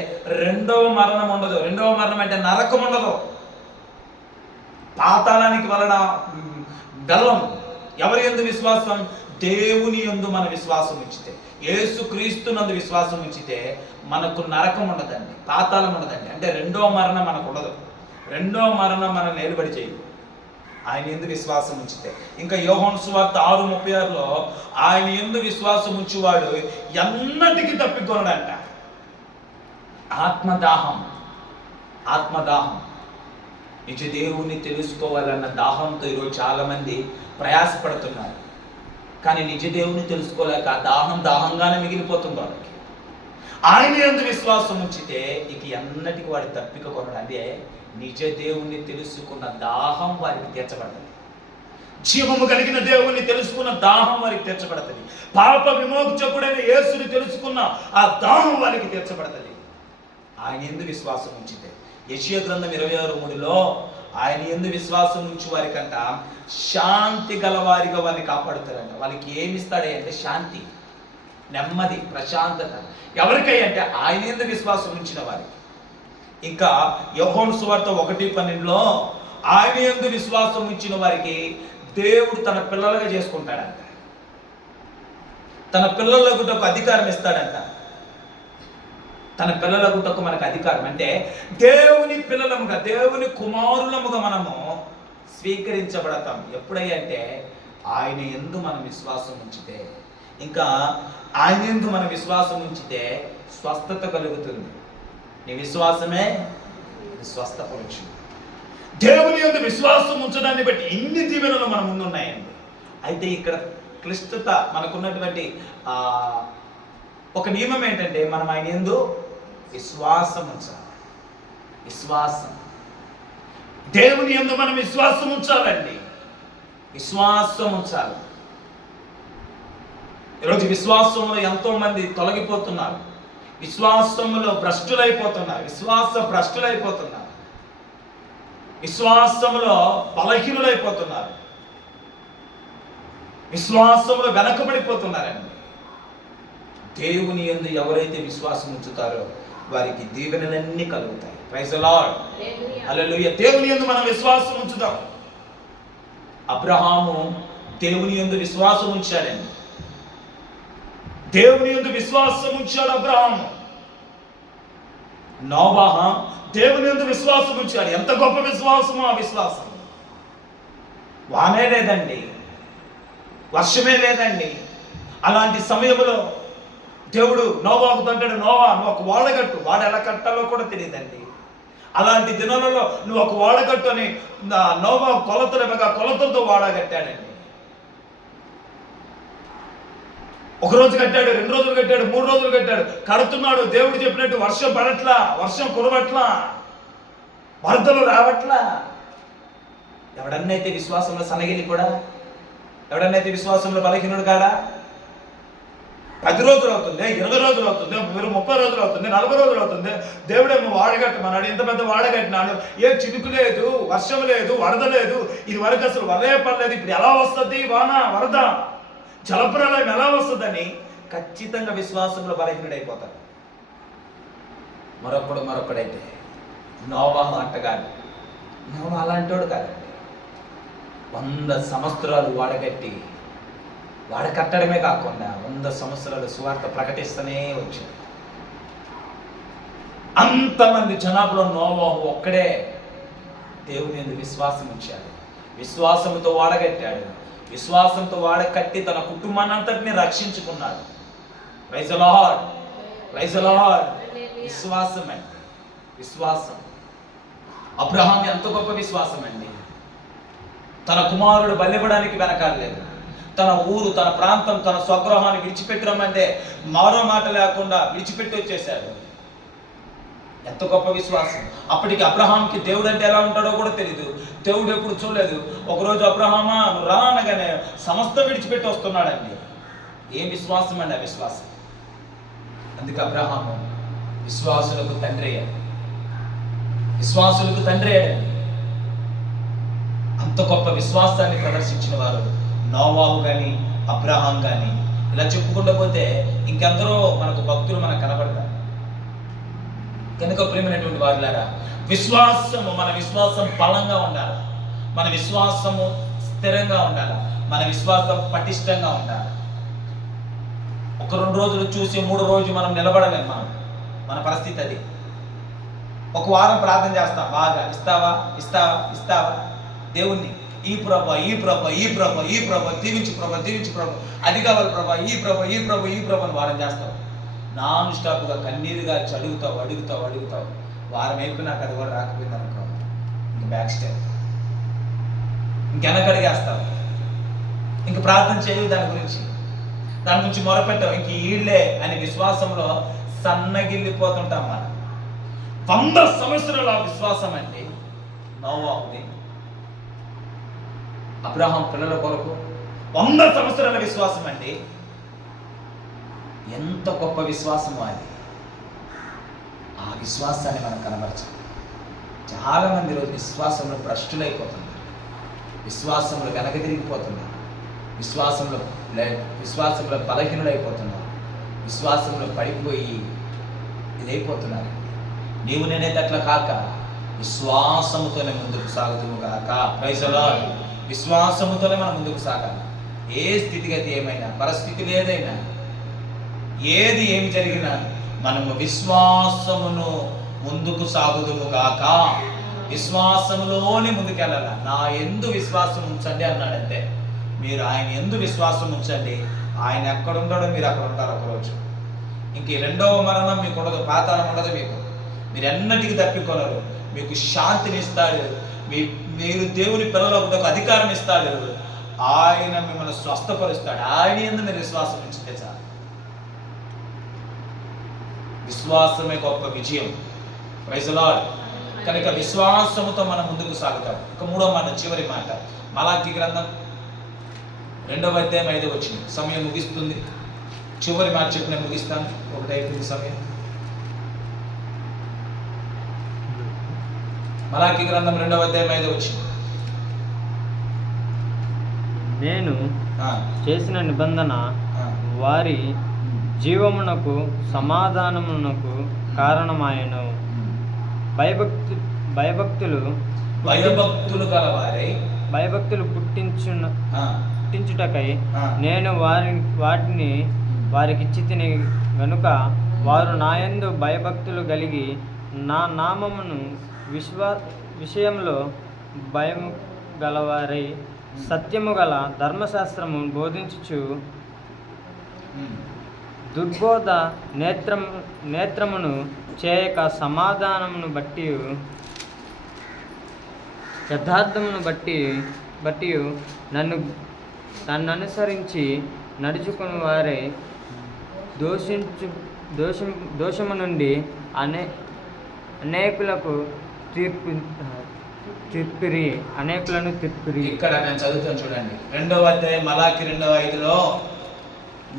రెండవ మరణం ఉండదు. రెండవ మరణం అంటే నరకం ఉండదు, పాతాళానికి వెళ్ళడం. ఎవరి యందు విశ్వాసం? దేవుని యందు మన విశ్వాసం ఉంచితే, యేసుక్రీస్తు నందు విశ్వాసం ఉంచితే మనకు నరకం ఉండదండి, పాతాళం ఉండదండి. అంటే రెండవ మరణం మనకు ఉండదు. రెండవ మరణం మనం నిలబడి చేయదు ఆయన యందు విశ్వాసం ఉంచితే. ఇంకా యోహాను సువార్త 6:36లో ఆయన యందు విశ్వాసం ఉంచువాడు ఎన్నటికీ తప్పికొనడంట. ఆత్మదాహం, ఆత్మదాహం, నిజ దేవుణ్ణి తెలుసుకోవాలన్న దాహంతో ఈరోజు చాలా మంది ప్రయాసపడుతున్నారు. కానీ నిజ దేవుని తెలుసుకోలేక దాహంగానే మిగిలిపోతుంది వాళ్ళకి. ఆయన యందు విశ్వాసం ఉంచితే ఇక ఎన్నటికి వాడి తప్పిక కొనడు. అంటే నిజ దేవుణ్ణి తెలుసుకున్న దాహం వారికి తీర్చబడుతుంది. జీవము కలిగిన దేవుణ్ణి తెలుసుకున్న దాహం వారికి తీర్చబడుతుంది. పాప విమోచకుడైన యేసుని తెలుసుకున్న ఆ దాహం వారికి తీర్చబడుతుంది ఆయన యందు విశ్వాసం ఉంచితే. యెషయా గ్రంథం 26:3లో ఆయన యందు విశ్వాసం ఉంచి వారికంట శాంతి గలవారిగా వారిని కాపాడుతారంట. వాళ్ళకి ఏమి ఇస్తాడే అంటే శాంతి, నెమ్మది, ప్రశాంతత. ఎవరికై అంటే ఆయన యందు విశ్వాసం ఉంచిన వారికి. ఇంకా యోహాను సువార్త 1:12లో ఆయన యందు విశ్వాసం ఉంచిన వారికి దేవుడు తన పిల్లలుగా చేసుకుంటాడంట. తన పిల్లలకు ఒక అధికారం ఇస్తాడంట. తన పిల్లలకు మనకు అధికారం అంటే దేవుని పిల్లలముగా, దేవుని కుమారులముగా మనము స్వీకరించబడతాం. ఎప్పుడంటే ఆయన యందు మనం విశ్వాసం ఉంచితే. ఇంకా ఆయన యందు మనం విశ్వాసం ఉంచితే స్వస్థత కలుగుతుంది. నీ విశ్వాసమే స్వస్థపరచు. దేవుని యందు విశ్వాసం ఉంచడాన్ని బట్టి ఇన్ని దీవెనలు మన ముందు ఉన్నాయండి. అయితే ఇక్కడ క్లిష్టత మనకున్నటువంటి ఒక నియమం ఏంటంటే మనం ఆయన యందు విశ్వాసం ఉంచాలి. విశ్వాసం, దేవుని యందు మనం విశ్వాసం ఉంచాలండి. విశ్వాసం ఉంచాలి. ఈరోజు విశ్వాసంలో ఎంతో మంది తొలగిపోతున్నారు. విశ్వాసంలో భ్రష్టులైపోతున్నారు. విశ్వాసంలో బలహీనులైపోతున్నారు. విశ్వాసంలో వెనకబడిపోతున్నారండి. దేవుని యందు ఎవరైతే విశ్వాసం ఉంచుతారో వారికి దీవెనలన్నీ కలుగుతాయి. Praise the lord. హల్లెలూయా. దేవుని యందు మనం విశ్వాసం ఉంచుదాం. అబ్రహాము దేవుని యందు విశ్వాసం ఉంచాడండి. దేవుని యందు విశ్వాసం ఉంచాడు అబ్రహాము. నోవాహ దేవుని యందు విశ్వాసం ఉంచాడు. ఎంత గొప్ప విశ్వాసమో ఆ విశ్వాసం. వానే లేదండి, వర్షమే లేదండి. అలాంటి సమయంలో దేవుడు నోవాహుతో అంటాడు, నోవా నువ్వు ఒక ఓడగట్టు. వాడు ఎలా కట్టాలో కూడా తెలియదండి. అలాంటి దినాలలో నువ్వు ఒక ఓడగట్టు అని నోవా కొలతలు ఇవ్వగా కొలతలతో వాడగట్టాడండి. ఒక రోజు కట్టాడు, 2 రోజులు కట్టాడు, 3 రోజులు కట్టాడు. కడుతున్నాడు. దేవుడు చెప్పినట్టు వర్షం పడట్లా, వర్షం కురవట్లా, వరదలు రావట్లా. ఎవడన్నైతే విశ్వాసంలో సనగిలి కూడా, ఎవడన్నైతే విశ్వాసంలో బలహీనుడు కాడా, 10 రోజులు అవుతుంది, 20 రోజులు అవుతుంది, 30 రోజులు అవుతుంది, 40 రోజులు అవుతుంది. దేవుడేమో వాడగట్టమన్నాడు. ఇంత పెద్ద వాడగట్టినాడు, ఏ చినుకు లేదు, వర్షం లేదు, వరద లేదు. ఇది వరకు అసలు వరదే పడలేదు. ఇప్పుడు ఎలా వస్తుంది వాన, వరద, జలప్రలయం ఎలా వస్తుందని ఖచ్చితంగా విశ్వాసంలో బలహీనుడైపోతాడు. మరొకడైతే నోవాహు అంటగాడు. నోవా అలాంటోడు కాదండి. 100 సంవత్సరాలు వాడకట్టడమే కాకుండా 100 సంవత్సరాలు సువార్త ప్రకటిస్తూనే వచ్చాడు. అంతమంది జనాభాలో నోవాహు ఒక్కడే దేవుని యందు విశ్వాసం ఉంచాడు. విశ్వాసంతో వాడగట్టాడు. విశ్వాసంతో వాడకట్టి తన కుటుంబాన్ని అంతటిని రక్షించుకున్నాడు. Praise the Lord. Praise the Lord. విశ్వాసం అండి, విశ్వాసం. అబ్రహాం ఎంత గొప్ప విశ్వాసం అండి. తన కుమారుడు బలివ్వడానికి వెనకాడలేదు. తన ఊరు, తన ప్రాంతం, తన స్వగృహాన్ని విడిచిపెట్టరమంటే మరో మాట లేకుండా విడిచిపెట్టి వచ్చేసాడు. ఎంత గొప్ప విశ్వాసం. అప్పటికి అబ్రహాంకి దేవుడు అంటే ఎలా ఉంటాడో కూడా తెలియదు. దేవుడు ఎప్పుడు చూడలేదు. ఒకరోజు అబ్రహామా నువ్వు రా అనగానే సమస్త విడిచిపెట్టి వస్తున్నాడండి. ఏం విశ్వాసం అండి ఆ విశ్వాసం. అందుకే అబ్రహాము విశ్వాసులకు తండ్రి అయ్యాడు. విశ్వాసులకు తండ్రి అయ్యాడండి. అంత గొప్ప విశ్వాసాన్ని ప్రదర్శించిన వారు నోవాహు కానీ అబ్రహాం కానీ, ఇలా చెప్పుకుంటూ పోతే ఇంకెందరో మనకు భక్తులు మనకు కనబడతారు. కనుక ప్రియమైనటువంటి వారులారా, మన విశ్వాసం బలంగా ఉండాలి. మన విశ్వాసము స్థిరంగా ఉండాలి. మన విశ్వాసం పటిష్టంగా ఉండాలి. 1-2 రోజులు చూసి 3 రోజులు మనం నిలబడలేము. మన పరిస్థితి అది. ఒక వారం ప్రార్థన చేస్తాం, బాగా ఇస్తావా ఇస్తావా ఇస్తావా దేవుణ్ణి, ఈ ప్రభా ఈ ప్రభా ఈ ప్రభా ఈ ప్రభా దీవించు ప్రభా దీవించు ప్రభా, అది కావాలి ప్రభా ఈ ప్రభా ఈ ప్రభా ఈ ప్రభా అని వారం చేస్తాం. నాన్ స్టాప్గా కన్నీరుగా అడుగుతావు. వారం అయిపోయినాక అది కూడా రాకపోయింది అనుకో, ఇంక బ్యాక్ స్టెప్, ఇంకెనకడిగేస్తావు. ఇంక ప్రార్థన చేయవు దాని గురించి మొరపెట్టావు. ఇంక ఈళ్ళే అని విశ్వాసంలో సన్నగిల్లిపోతుంటాం మనం. 100 సంవత్సరాల విశ్వాసం అండి నోవాహుది. అబ్రహాం పిల్లల కొరకు 100 సంవత్సరాల విశ్వాసం అండి. ఎంత గొప్ప విశ్వాసమో అది. ఆ విశ్వాసాన్ని మనం కనబరచాలి. చాలా మంది రోజు విశ్వాసంలో భ్రష్టులైపోతున్నారు, విశ్వాసంలో వెనకదిరిగిపోతున్నారు, విశ్వాసంలో బలహీనులైపోతున్నారు, విశ్వాసంలో పడిపోయి ఇదైపోతున్నారు. నీవు నేనైతే అట్లా కాక విశ్వాసముతోనే ముందుకు సాగుతుము కాక. Praise the lord. విశ్వాసముతోనే మనం ముందుకు సాగాలి. ఏ స్థితిగతి ఏమైనా, పరిస్థితులు ఏదైనా, ఏమి జరిగినా మనము విశ్వాసమును ముందుకు సాగుదుము గాక. విశ్వాసములోనే ముందుకెళ్ళాల. నా యందు విశ్వాసం ఉంచండి అన్నాడంతే. మీరు ఆయన యందు విశ్వాసం ఉంచండి. ఆయన ఎక్కడ ఉంటాడో మీరు అక్కడ ఉంటారు ఒకరోజు. ఇంక రెండవ మరణం మీకు ఉండదు, పాతాళం ఉండదు. మీరు ఎన్నటికి తప్పికొనరు. మీకు శాంతిని ఇస్తాడు. మీరు దేవుని పిల్లలకు అధికారం ఇస్తాడు. ఆయన మిమ్మల్ని స్వస్థపరుస్తాడు. ఆయన యందు మీరు విశ్వాసం ఉంచితే చాలు. విశ్వాసమే గొప్ప విజయం. Praise the Lord. కనుక విశ్వాసముతో మనం ముందుకు సాగుతాం. ఇక 3వ మాట, చివరి మాట, మలాకి గ్రంథం 2వ అధ్యాయం 5వ వచనం. సమయం ముగిస్తుంది. చివరి మాట చెప్పి నేను ముగిస్తాను. ఒకటి అయిపోయింది సమయం. మలాకి గ్రంథం 2వ అధ్యాయం 5వ వచనం. నేను చేసిన నిబంధన వారి జీవమునకు సమాధానమునకు కారణమాయను. భయభక్తులు భయభక్తులు గలవారై భయభక్తులు ఆ, పుట్టించుటకై ఆ. నేను వాటిని వారికిచ్చితిని గనుక వారు నాయందు భయభక్తులు కలిగి నా నామమును విషయంలో భయము గలవారై సత్యము గల ధర్మశాస్త్రము బోధించుచు ఉమ్. దుర్బోధ నేత్రమును చేయక సమాధానమును బట్టి యథార్థమును బట్టి నన్ను అనుసరించి నడుచుకుని వారే దోషము నుండి అనేకులకు అనేకులను తీర్పిరి. ఇక్కడ నేను చదువుతాను చూడండి, 2వ అధ్యాయం మలాకి 2:5లో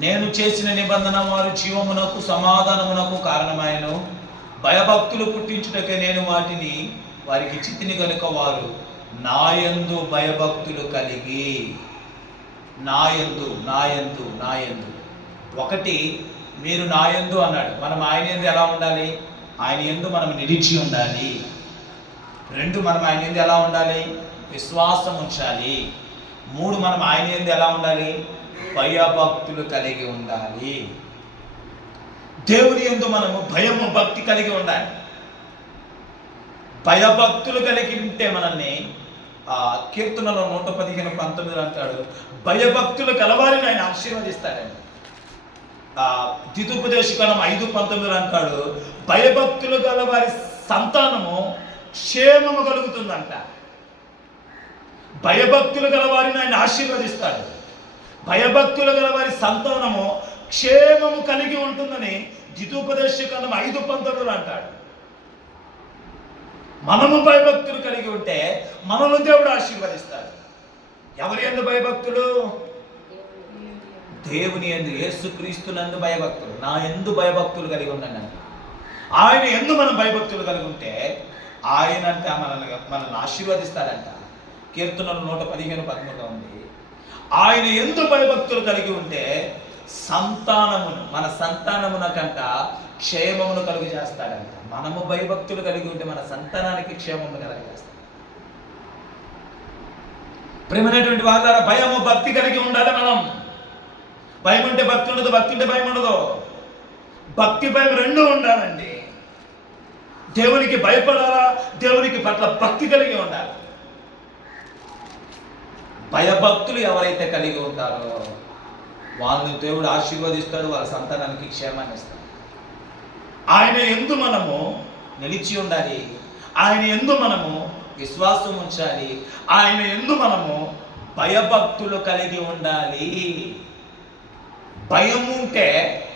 నేను చేసిన నిబంధన వారి జీవమునకు సమాధానమునకు కారణమాయను. భయభక్తులు పుట్టించుటకే నేను వాటిని వారికి ఇచ్చితిని కనుక వారు నాయందు భయభక్తులు కలిగి నాయందు ఒకటి మీరు నాయందు అన్నాడు. మనం ఆయన యందు ఎలా ఉండాలి? ఆయన యందు మనం నిలిచి ఉండాలి. 2 మనం ఆయన యందు ఎలా ఉండాలి? విశ్వాసం ఉంచాలి. 3 మనం ఆయన యందు ఎలా ఉండాలి? భయభక్తులు కలిగి ఉండాలి. దేవుని యందు మనము భయము భక్తి కలిగి ఉండాలి. భయభక్తులు కలిగి ఉంటే మనల్ని కీర్తనలో 115:19 అంటాడు, భయభక్తులు కలవారిని ఆయన ఆశీర్వదిస్తాడండి. ద్వితోపదేశకాండం 5:19 అంటాడు, భయభక్తులు గలవారి సంతానము క్షేమము కలుగుతుందంట. భయభక్తులు గలవారిని ఆయన ఆశీర్వదిస్తాడు. భయభక్తులు గలవారి సంతానము క్షేమము కలిగి ఉంటుందని ద్వితోపదేశకాండం 5:19 అంటాడు. మనము భయభక్తులు కలిగి ఉంటే మనల్ని దేవుడు ఆశీర్వదిస్తాడు. ఎవరి యందు భయభక్తులు? దేవుని యందు, యేసుక్రీస్తునందు భయభక్తులు. నా యందు భయభక్తులు కలిగి ఉండండి. ఆయన యందు మనం భయభక్తులు కలిగి ఉంటే ఆయన అంటే మనల్ని ఆశీర్వదిస్తాడంట. కీర్తనలు 115:13 ఉంది. ఆయన యందు భయభక్తులు కలిగి ఉంటే మన సంతానమునకంట క్షేమమును కలుగు చేస్తాడంట. మనము భయభక్తులు కలిగి ఉంటే మన సంతానానికి క్షేమమును కలుగజేస్తాడు. ప్రేమైనటువంటి వాళ్ళ భయము భక్తి కలిగి ఉండాలి. మనం భయం ఉంటే భక్తి ఉండదు, భక్తి ఉంటే భయం ఉండదు. భక్తి భయం 2 ఉండాలండి. దేవునికి భయపడాలా, దేవునికి పట్ల భక్తి కలిగి ఉండాలి. భయభక్తులు ఎవరైతే కలిగి ఉంటారో వాళ్ళని దేవుడు ఆశీర్వదిస్తాడు, వాళ్ళ సంతానానికి క్షేమాన్ని ఇస్తాడు. ఆయన యందు మనము నిలిచి ఉండాలి. ఆయన యందు మనము విశ్వాసం ఉంచాలి. ఆయన యందు మనము భయభక్తులు కలిగి ఉండాలి. భయం ఉంటే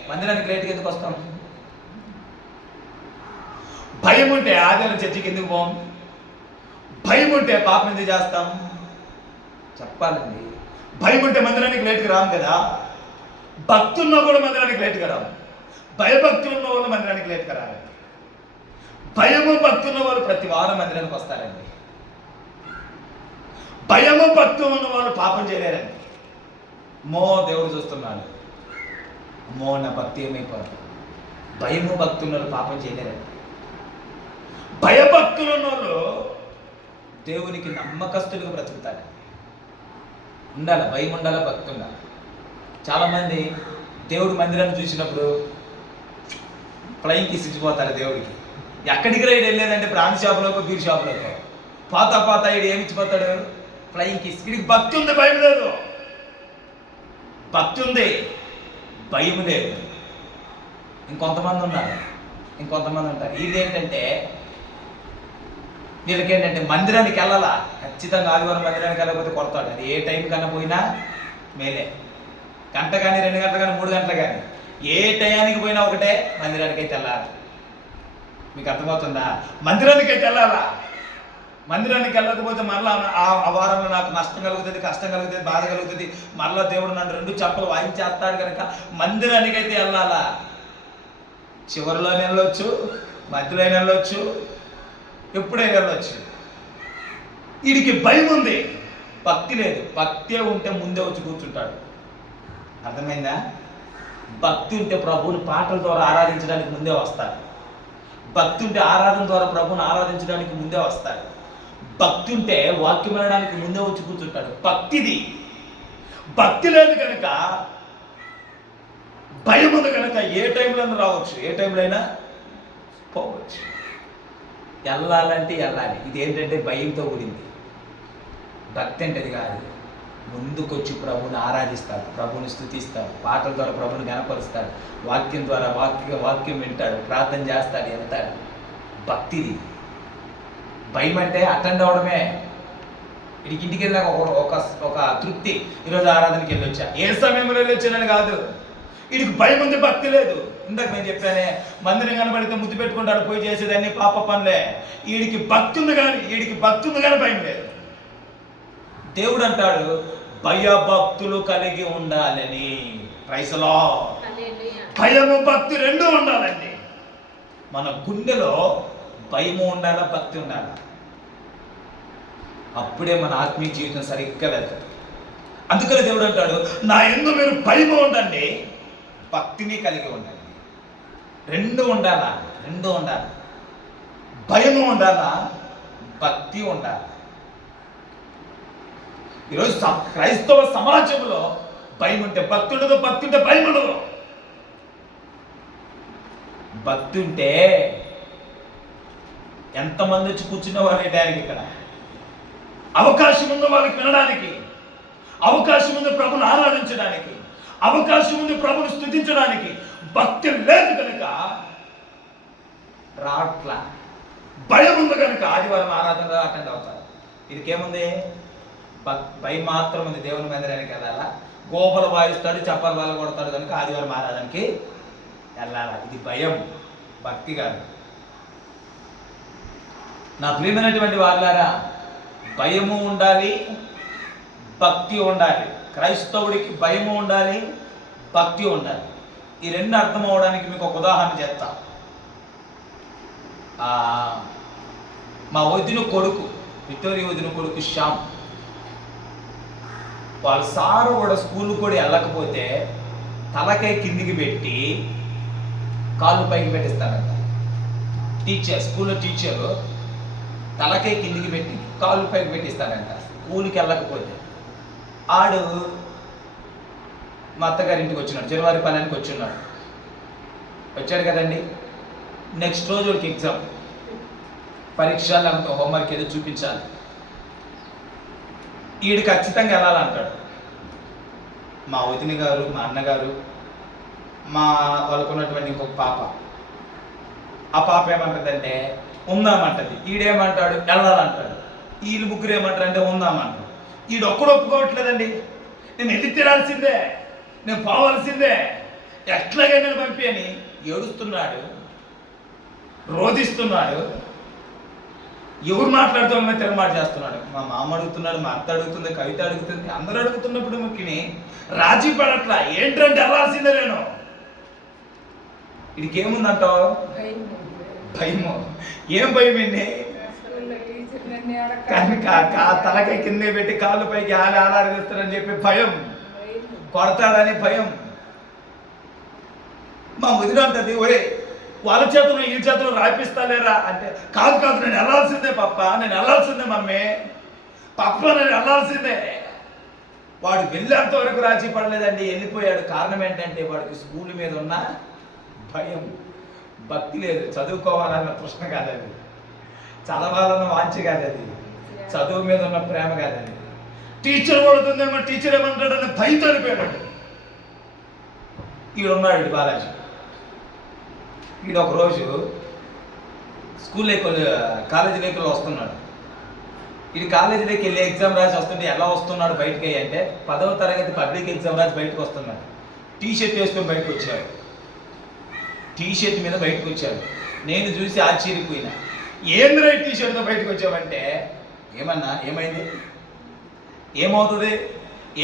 మందిరానికి లేట్గా ఎందుకు వస్తాం? భయం ఉంటే ఆదివారం చర్చికి ఎందుకు పోం? భయం ఉంటే పాపం ఎందుకు చేస్తాం? చెప్పాలండి. భయం ఉంటే మందిరానికి లేట్గా రాము కదా. భక్తున్నా కూడా మందిరానికి లేట్గా రాము. భయభక్తులు ఉన్న వాళ్ళు మందిరానికి లేట్గా రారండి. భయము భక్తున్న వాళ్ళు ప్రతి వారం మందిరానికి వస్తారండి. భయము భక్తు ఉన్న వాళ్ళు పాపం చేయలేరండి. దేవుడు చూస్తున్నాడు. నా భక్తి ఏమైపోతుంది. భయము భక్తున్న వాళ్ళు పాపం చేయలేరండి. భయభక్తులు ఉన్న వాళ్ళు దేవునికి నమ్మకస్తులుగా బ్రతుకుతారండి. ఉండాలి, భయం ఉండాలి, భక్తి ఉండాలి. చాలామంది దేవుడు మందిరాన్ని చూసినప్పుడు ఫ్లయింగ్ కిస్ ఇచ్చిపోతారు దేవుడికి. ఎక్కడికి రైడ్ వెళ్ళలేదంటే బ్రాండ్ షాపులోకో బీర్ షాపులోకో పాత ఈడు ఏమి ఇచ్చిపోతాడు? Flying kiss. వీడికి భక్తి ఉంది, భయం లేదు. భక్తి ఉంది, భయం లేదు. ఇంకొంతమంది ఉంటారు. వీళ్ళేంటంటే వీళ్ళకేంటంటే మందిరానికి వెళ్ళాలా, ఖచ్చితంగా ఆదివారం మందిరానికి వెళ్ళకపోతే కొడతాడు. అది ఏ టైం కన్నా పోయినా మేలే. గంట కానీ 2 గంటలు కానీ 3 గంటలు కానీ ఏ టయానికి పోయినా ఒకటే, మందిరానికి అయితే వెళ్ళాలి. మీకు అర్థమవుతుందా? మందిరానికి అయితే వెళ్ళాలా. మందిరానికి వెళ్ళకపోతే మరలా ఆ వారంలో నాకు నష్టం కలుగుతుంది, కష్టం కలుగుతుంది, బాధ కలుగుతుంది. మరలా దేవుడు నన్ను 2 చెంపలు వాయించేస్తాడు కనుక మందిరానికి అయితే వెళ్ళాలా. చివరిలోనే వెళ్ళొచ్చు, మధ్యలో వెళ్ళొచ్చు, ఎప్పుడైనా వెళ్ళొచ్చు. వీడికి భయం ఉంది, భక్తి లేదు. భక్తే ఉంటే ముందే వచ్చి కూర్చుంటాడు. అర్థమైందా? భక్తి ఉంటే ప్రభువుని పాటల ద్వారా ఆరాధించడానికి ముందే వస్తాడు. భక్తి ఉంటే ఆరాధన ద్వారా ప్రభువుని ఆరాధించడానికి ముందే వస్తాడు. భక్తి ఉంటే వాక్యం వినడానికి ముందే వచ్చి కూర్చుంటాడు. భక్తిది. భక్తి లేదు కనుక, భయం ఉంది కనుక ఏ టైంలో రావచ్చు, ఏ టైంలో అయినా పోవచ్చు. వెళ్ళాలంటే వెళ్ళాలి. ఇది ఏంటంటే భయంతో కూడింది. భక్తి అంటే అది కాదు. ముందుకొచ్చి ప్రభుని ఆరాధిస్తాడు, ప్రభుని స్తుతిస్తాడు, పాటల ద్వారా ప్రభుని గణపరుస్తాడు, వాక్యం ద్వారా వాక్యం వింటాడు, ప్రార్థన చేస్తాడు, వెళ్తాడు. భక్తిది. భయం అంటే అటెండ్ అవడమే. ఇంటికి వెళ్ళాక ఒక తృప్తి. ఈరోజు ఆరాధనకి వెళ్ళొచ్చా, ఏ సమయంలో వెళ్ళొచ్చానని కాదు. వీడికి భయం ఉంది, భక్తి లేదు. ఇందాక నేను చెప్పానే, మందిరం కనబడితే ముద్దు పెట్టుకుంటాడు, పోయి చేసేదాన్ని పాప పనులే. వీడికి భక్తి ఉంది కానీ భయం లేదు. దేవుడు అంటాడు భయభక్తులు కలిగి ఉండాలని. Praise the Lord. భయము భక్తి రెండూ ఉండాలండి. మన గుండెలో భయము ఉండాలా, భక్తి ఉండాలా. అప్పుడే మన ఆత్మీయ జీవితం సరిగ్గా వెళ్తుంది. అందుకని దేవుడు అంటాడు, నా యందు మీరు భయము ఉండండి, భక్తిని కలిగి ఉండండి. రెండు ఉండాలా. భయము ఉండాలా, భక్తి ఉండాలి. ఈరోజు క్రైస్తవ సమాజంలో భయం ఉంటే భక్తి ఉండదు, భక్తి ఉంటే భయం ఉండదు. భక్తి ఉంటే ఎంతమంది వచ్చి కూర్చున్న వారి టైంకి ఇక్కడ అవకాశం ఉంది వాళ్ళకి వినడానికి, అవకాశం ఉంది ప్రభుని ఆరాధించడానికి, అవకాశం ఉంది ప్రభుని స్తుతించడానికి. భక్తి లేదు కనుక రాట్లా. భయం ఉంది కనుక ఆదివారం ఆరాధనలో అటెండ్ అవుతారు. ఇదికేముంది? భయం మాత్రం ఉంది. దేవుని మందిరానికి వెళ్ళాలా, గోపలు వాయిస్తాడు, చప్పలు వాళ్ళు కొడతాడు కనుక ఆదివారం ఆరాధనకి వెళ్ళాలా. ఇది భయం, భక్తి కాదు. నా ప్రియమైనటువంటి వాళ్ళారా, భయము ఉండాలి, భక్తి ఉండాలి. క్రైస్తవుడికి భయము ఉండాలి, భక్తి ఉండాలి. ఈ రెండు అర్థం అవడానికి మీకు ఒక ఉదాహరణ చెప్తా. మా వదిన కొడుకు, విక్టోరియా వదిన కొడుకు శ్యామ్, వాళ్ళ సారు కూడా స్కూల్ కూడా వెళ్ళకపోతే తలకాయ కిందికి పెట్టి కాళ్ళు పైకి పెట్టిస్తారంట. స్కూల్లో టీచరు తలకాయ కిందికి పెట్టి కాళ్ళు పైకి పెట్టిస్తారంట స్కూల్కి వెళ్ళకపోతే. ఆడు మా అత్తగారి ఇంటికి వచ్చినాడు, జనవరి 12కి వచ్చాడు కదండి. నెక్స్ట్ రోజు వాళ్ళకి ఎగ్జామ్, పరీక్ష, లేకపోతే హోంవర్క్ ఏదో చూపించాలి. ఈడు ఖచ్చితంగా వెళ్ళాలంటాడు. మా వదిన గారు, మా అన్నగారు, మా వాళ్ళకు ఉన్నటువంటి ఇంకొక పాప, ఆ పాప ఏమంటుందంటే ఉందామంటది. ఈడేమంటాడు వెళ్ళాలంటాడు. వీళ్ళు ముగ్గురు ఏమంటారంటే ఉందామంటాడు. ఈడు ఒక్కడు ఒప్పుకోవట్లేదండి. నేను ఎత్తి తిరాల్సిందే, నేను పోవాల్సిందే, ఎట్లాగే నేను పంపి అని ఏడుస్తున్నాడు, రోధిస్తున్నాడు. ఎవరు మాట్లాడుతామో తిరగమాట చేస్తున్నాడు. మా మామ అడుగుతున్నాడు, మా అత్త అడుగుతుంది, కవిత అడుగుతుంది, అందరూ అడుగుతున్నప్పుడు ముఖ్యని రాజీ పడట్లా. ఏంటంటే వెళ్ళాల్సిందే నేను. వీడికి ఏముందంటావు? భయము. ఏం భయం అండి? తలకాయ కిందే పెట్టి కాళ్ళు పైకి ఆలాడిస్తారని చెప్పి భయం, కొడతాడని భయం. మా వదిన అంటది, ఒరే వాళ్ళ చేతులు ఈ చేతులు రాయిపిస్తా లేరా అంటే, కాదు నేను వెళ్ళాల్సిందే పప్ప, నేను వెళ్ళాల్సిందే మమ్మీ, పప్ప నేను వెళ్ళాల్సిందే. వాడు వెళ్ళేంత వరకు రాజీ పడలేదండి, వెళ్ళిపోయాడు. కారణం ఏంటంటే వాడికి స్కూల్ మీద ఉన్న భయం. భక్తి లేదు. చదువుకోవాలన్న తృష్ణ కాదది, చదవాలన్న వాంఛ కాదది, చదువు మీద ఉన్న ప్రేమ కాదది. టీచర్ పడుతుందేమో, టీచర్ ఏమంటాడని భయం తరిపోయాడు. ఈడున్నాడు బాలాజీ. వీడు ఒకరోజు కాలేజీలోకి వస్తున్నాడు. ఇది కాలేజీలోకి వెళ్ళి ఎగ్జామ్ రాసి వస్తుంటే ఎలా వస్తున్నాడు బయటకి అంటే, 10వ తరగతి పబ్లిక్ ఎగ్జామ్ రాసి బయటకు వస్తున్నాడు. టీషర్ట్ వేసుకొని బయటకు వచ్చాడు. టీషర్ట్ మీద బయటకు వచ్చాడు. నేను చూసి ఆశ్చర్యపోయినా, ఏంద్రా టీషర్ట్తో బయటకు వచ్చావంటే, ఏమైంది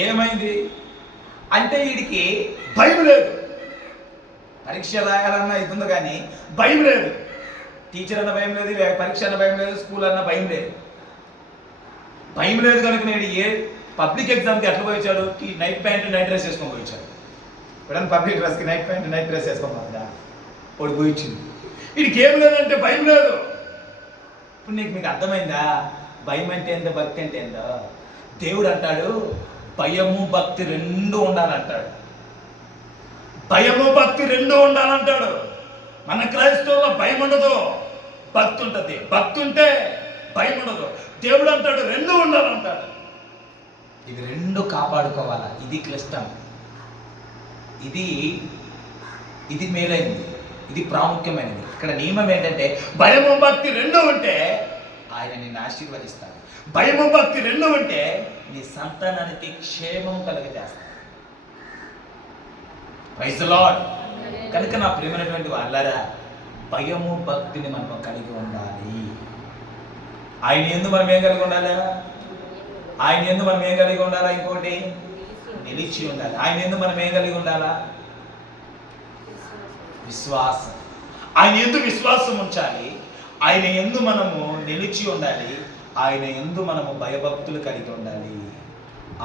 ఏమైంది అంటే వీడికి భయం లేదు. పరీక్ష రాయాలన్నా ఇస్తుంది కానీ భయం లేదు. టీచర్ అన్న భయం లేదు, పరీక్ష అన్న భయం లేదు, స్కూల్ అన్న భయం లేదు. భయం లేదు కనుక నేను పబ్లిక్ ఎగ్జామ్కి ఎట్లా పోయించాడు? నైట్ ప్యాంట్ నైట్ డ్రెస్ వేసుకొని పోయించాడు. ఇప్పుడు పబ్లిక్ డ్రెస్కి నైట్ ప్యాంట్ నైట్ డ్రెస్ వేసుకోమందా వాడు పోయించింది. వీడికి ఏం లేదంటే భయం లేదు. ఇప్పుడు మీకు అర్థమైందా భయం అంటే ఏందో భక్తి అంటే ఏందో? దేవుడు అంటాడు భయము భక్తి రెండు ఉండాలంటాడు. భయము భక్తి రెండు ఉండాలంటాడు. మన క్రైస్తవుల్లో భయం ఉండదు, భక్తి ఉంటుంది. భక్తి ఉంటే భయం ఉండదు. దేవుడు అంటాడు రెండు ఉండాలంటాడు. ఇవి రెండు కాపాడుకోవాలా. ఇది క్లిష్టం, ఇది మేలైంది, ఇది ప్రాముఖ్యమైనది. ఇక్కడ నియమం ఏంటంటే భయము భక్తి రెండు ఉంటే ఆయన నిన్ను ఆశీర్వదిస్తాడు. భయము భక్తి రెండు ఉంటే నీ సంతానానికి క్షేమం కలుగజేస్తాడు. Praise the Lord. కనుక నా ప్రియమైనటువంటి వాళ్ళారా, భయము భక్తిని మనం కలిగి ఉండాలి. ఆయన యందు మనం ఏం కలిగి ఉండాలా? ఆయన యందు మనం ఏం కలిగి ఉండాలా? ఇంకోటి నిలిచి ఉండాలి. ఆయన యందు మనం ఏం కలిగి ఉండాలా? విశ్వాసం. ఆయన యందు విశ్వాసం ఉంచాలి. ఆయన యందు మనము నిలిచి ఉండాలి. ఆయన యందు మనము భయభక్తులు కలిగి ఉండాలి.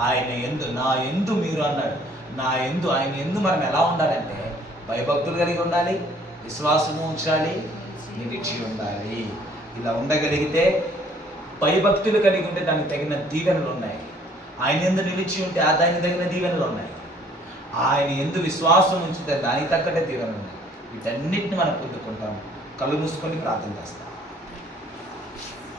ఆయన యందు నా యందు మీరు అన్నాడు. నా యందు ఆయన యందు మనం ఎలా ఉండాలంటే భయభక్తులు కలిగి ఉండాలి, విశ్వాసము ఉంచాలి, నిలిచి ఉండాలి. ఇలా ఉండగలిగితే భయభక్తులు కలిగి ఉంటే దానికి తగిన దీవెనలు ఉన్నాయి. ఆయన యందు నిలిచి ఉంటే దానికి తగిన దీవెనలు ఉన్నాయి. ఆయన యందు విశ్వాసం ఉంచితే దానికి తగ్గట్టే దీవెనలు ఉన్నాయి. వీటన్నిటిని మనం పొందుకుంటాం. కళ్ళు మూసుకొని ప్రార్థన చేస్తాం.